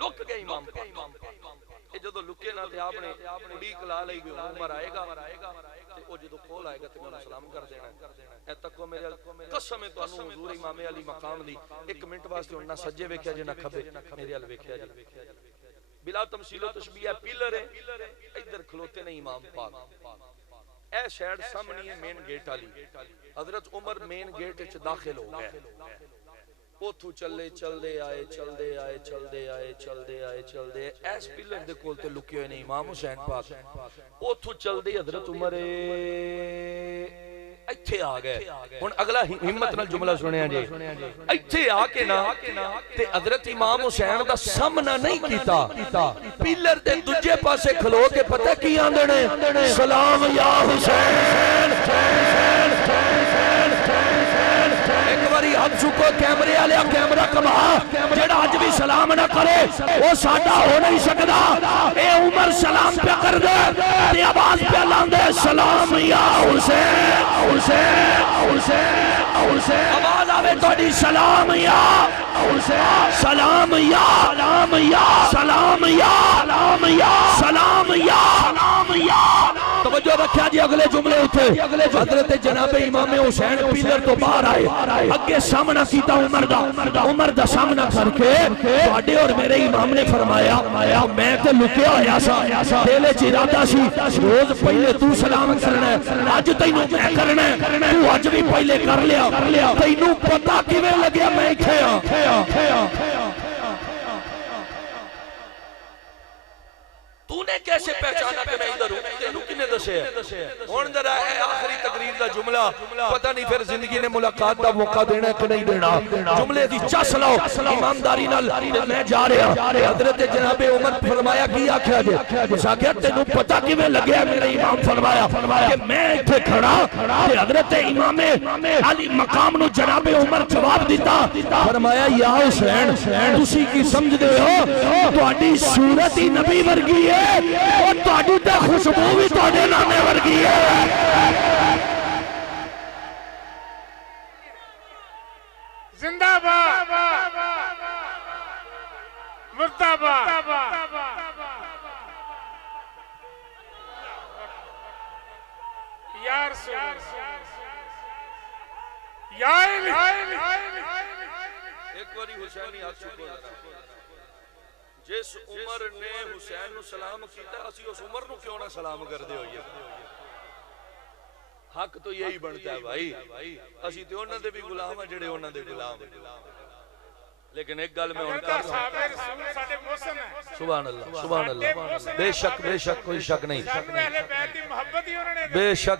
लुक गए इमाम ये जदों लुके ना ते आपने उड़ीक ला लई गयो उमर आएगा ते ओ जदों कोल आएगा ते मैं सलाम कर देना ए तको मेरे कसम है तुहानू हुजूर इमाम अली मकाम दी 1 मिनट वास्ते ना सज्जे वेख्या जे ना खब्बे मेरे अल वेख्या जी बिला तमसीलो तशबीह पिलर है इधर खलोते ने इमाम पाक ए साइड सामने है मेन गेट वाली हजरत उमर मेन गेट विच दाखिल हो गए उथू चलदे आए एस पिलर दे कोल ते लुके होए ने इमाम हुसैन पाक उथू चलदे हजरत उमर इत्थे आ गए हुन अगला हिम्मत नाल जुमला सुनिया जी इत्थे आके ना ते हजरत इमाम हुसैन दा सामना नहीं कीता पिलर दे दूजे पासे खलो के पता की आंदे ने सलाम या हुसैन हाथ चुको कैमरे वाले कैमरा कमा जेड़ा अज भी सलाम ना करे वो साडा हो नहीं सकता ए उमर सलाम पे कर दे ते आवाज पे लांदे सलाम या हुसैन हुसैन हुसैन हुसैन आवाज आवे तोड़ी सलाम या हुसैन सलाम या सलाम या सलाम या सलाम या सलाम या सलाम या तवज्जो रखिया जी अगले जुमले उठे हजरत जनाब इमाम हुसैन पिलर तो बाहर आए अगे सामना कीता उमर दा सामना करके ਤੁਹਾਡੇ और मेरे इमाम ने फरमाया मैं ते लुकिया होया सा दिल च इरादा सी रोज पहले तू सलाम करना अज तैनू मैं करना तू अज भी पहले कर लिया तैनू पता किवें लगया मैं इत्थे आ तूने कैसे पहचाना कि मैं इधर हूं तेनू किने दसे हुन जरा आखिरी तकरीर दा जुमला पता नहीं फिर जिंदगी ने मुलाकात दा मौका देना कि नहीं देना जुमले दी चस लाओ ईमानदारी नाल मैं जा रहा हजरत जनाब उमर फरमाया की आख्या जे साकिया तेनू पता किवें लगया मेरे इमाम फरमाया कि मैं इत्थे खड़ा ते हजरत इमाम अली मकाम नु जनाब उमर जवाब दिता फरमाया या हुसैन तुसी की समझदे हो तुहाडी सूरत ही नबी वर्गी है और तुहाडी ते खुशबू भी तुहाडे नाने वर्गी है जिंदाबाद मुर्दाबाद यार एक बारी हुसैनी हाथ चुको जिस उमर ने हुसैन नु सलाम कीता असी उस उमर नु क्यों ना सलाम करदे होइए हक तो यही बनता है भाई असी ते उन्हां दे भी गुलाम है जेड़े उन्हां दे गुलाम लेकिन एक गल मैं हुन कर साडे मोहसिन है सुभान अल्लाह बेशक कोई शक नहीं अहले बैत दी मोहब्बत ही उन्होंने बेशक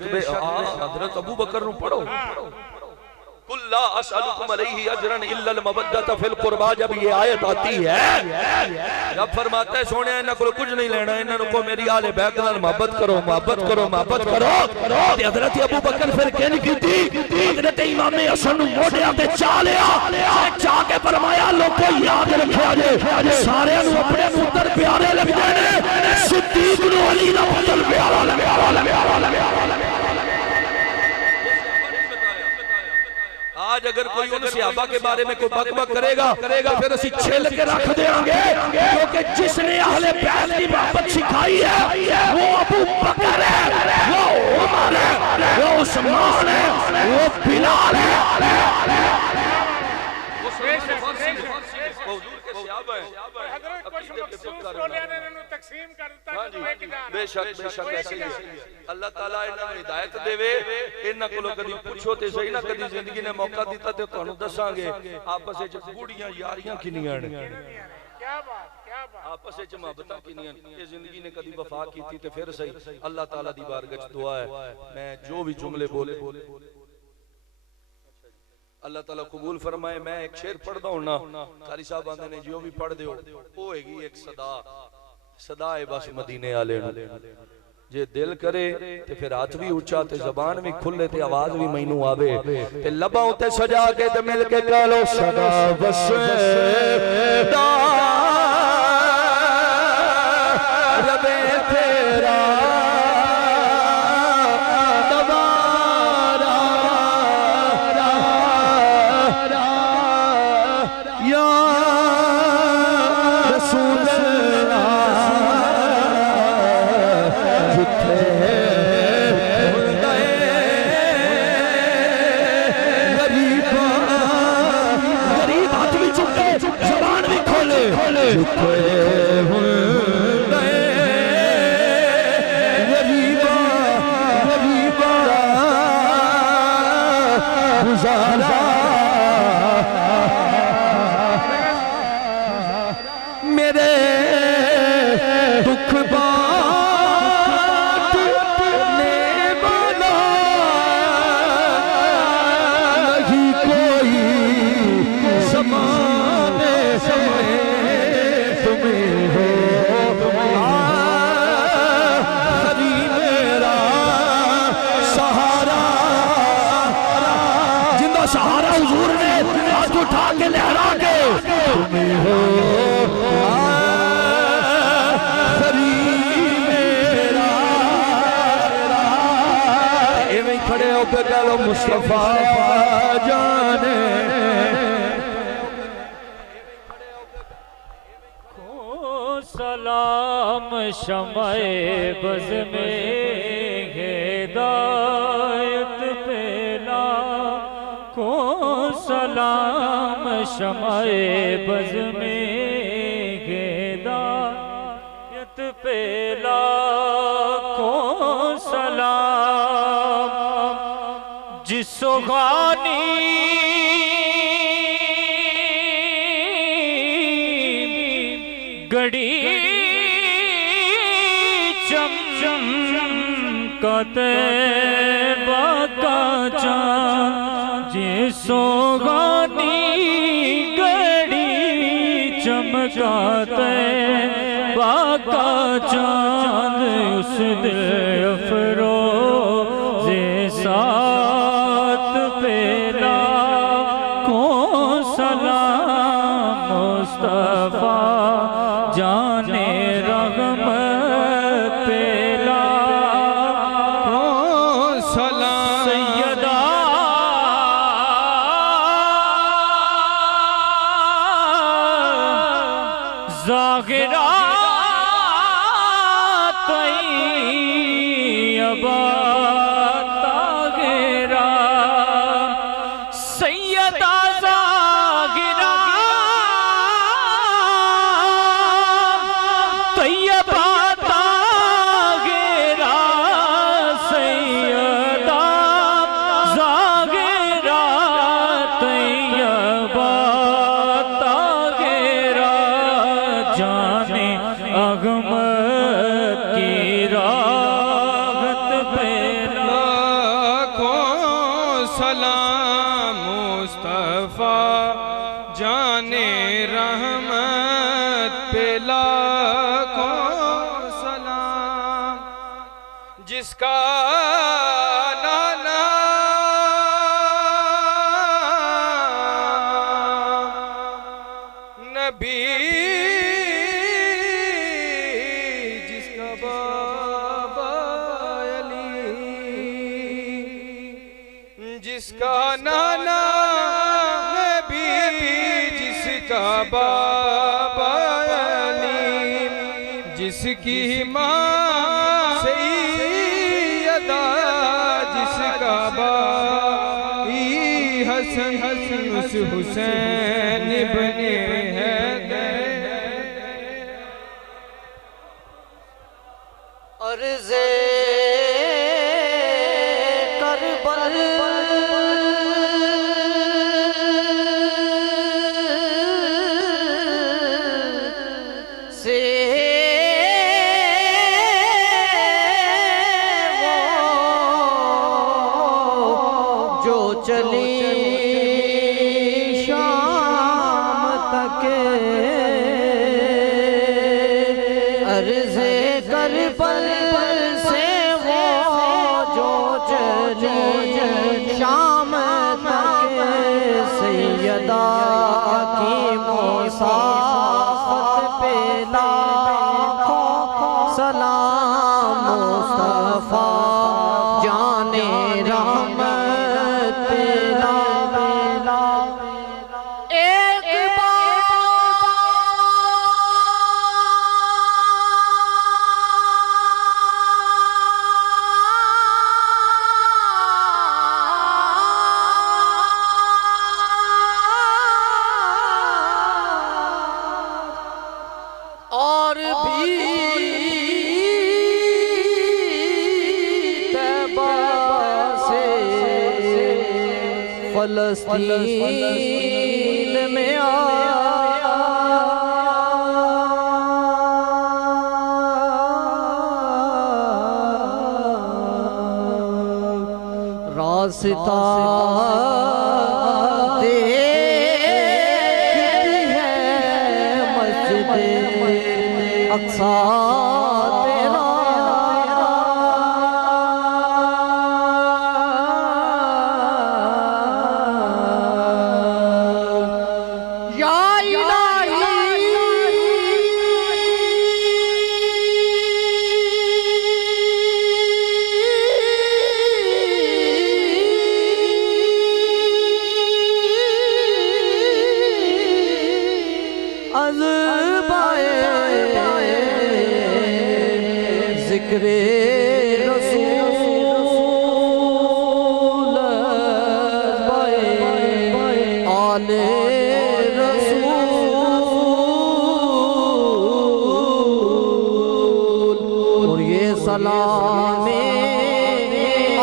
हजरत अबू बकर नु पढ़ो कुल्ला असअलुकुम अलैहि अजरन इल्ला अल-मवद्दत फिल कुर्बा। जब ये आयत आती है, जब फरमाता है सोने इन्हां को कुछ नहीं लेना, इन्हां को मेरी आले बैत नाल मोहब्बत करो, मोहब्बत करो, मोहब्बत करो। ते हजरत अबू बकर फिर कहनी कीती, हजरत इमाम हसन नु मोढियां ते चा लिया, चा के फरमाया लोगों याद रखिया जे सारे नु अपने पुत्र प्यारे लगदे ने, सिद्दीक नु अली दा पुत्र प्यारा लगदा। आज अगर कोई उन सहाबा के बारे में कोई बकबक करेगा फिर ਅਸੀਂ छिल के रख देंगे, क्योंकि जिसने अहले बैत की मोहब्बत सिखाई है वो अबू बकर है, वो उमर है, वो उस्मान है, वो बिलाल है। बेशक बेशक ऐसे ही अल्लाह ताला इन्हां नूं हिदायत देवे। इन्हां कोलों कदी पूछो ते सही ना, कदी जिंदगी ने मौका दिता ते तुहानूं दसांगे आपस विच गूढ़ियां यारियां किन्नियां ने, क्या बात, क्या बात। आपस विच मुहब्बतां किन्नियां ने। ये जिंदगी ने कदी वफा कीती ते फिर सही। अल्लाह ताला दी बारगाह च दुआ है, मैं जो भी जुमले बोले अल्लाह ताला कबूल फरमाए। मैं एक शेर पढ़दा हूं ना, कारी साहब आंदे ने जो भी पढ़ दिओ ओ हैगी एक सदा है बस मदीने वाले नूं। जे दिल करे ते फिर हाथ भी ऊंचा ते ज़बान भी खुले ते आवाज भी मैनू आवे ते लबां ते सजा के ते मिल के कह लो सदा वसदा रबे तेरा मेरे दुख बांटने वाला नहीं कोई ज़माने से तुम्हें हो हरी मेरा सहारा। जिंदा सहारा हुजूर ने हाथ उठा के लहरा के तुम्हें हो मुस्तफा जाने को सलाम शमाए बज़ में हिदायत पेला, को सलाम शमाए बज़ में हिदायत पेला, को सलाम जिसो गानी गड़ी चम चम कते बाका चांद, जिसो गानी गड़ी चमकाते बाका चांद, उस दिल अफरोज़े सा जाने रहमत पेला, को सलाम सैयदा ज़ाहिरा तैयबा ताहिरा, सैयदा सलाम नाना नबी, जिसका बाबा अली, जिसका नाना नबी, जिसका बाबा अली, जिसकी माँ सैयदा, जिसका बाई हसन उस हुसैन बने अर्ज़े करबल से वो जो चली शाम तक, अर्ज़े करबल से वो जो चली शाम तक, सैयदा की मुसाफत पे लाखों सलाम, मुस्तफा जाने रहमत पेला, एक और भी तैबा से फलस्तीन में रास्ता देखती है मस्जिद अक्सा तेरा, या इलाही ज़िक्रे रसूल आले रसूल, और ये सलामे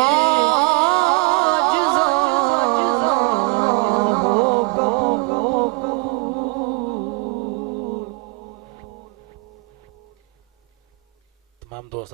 आज ज़ाना हो कबूल। तमाम दोस्त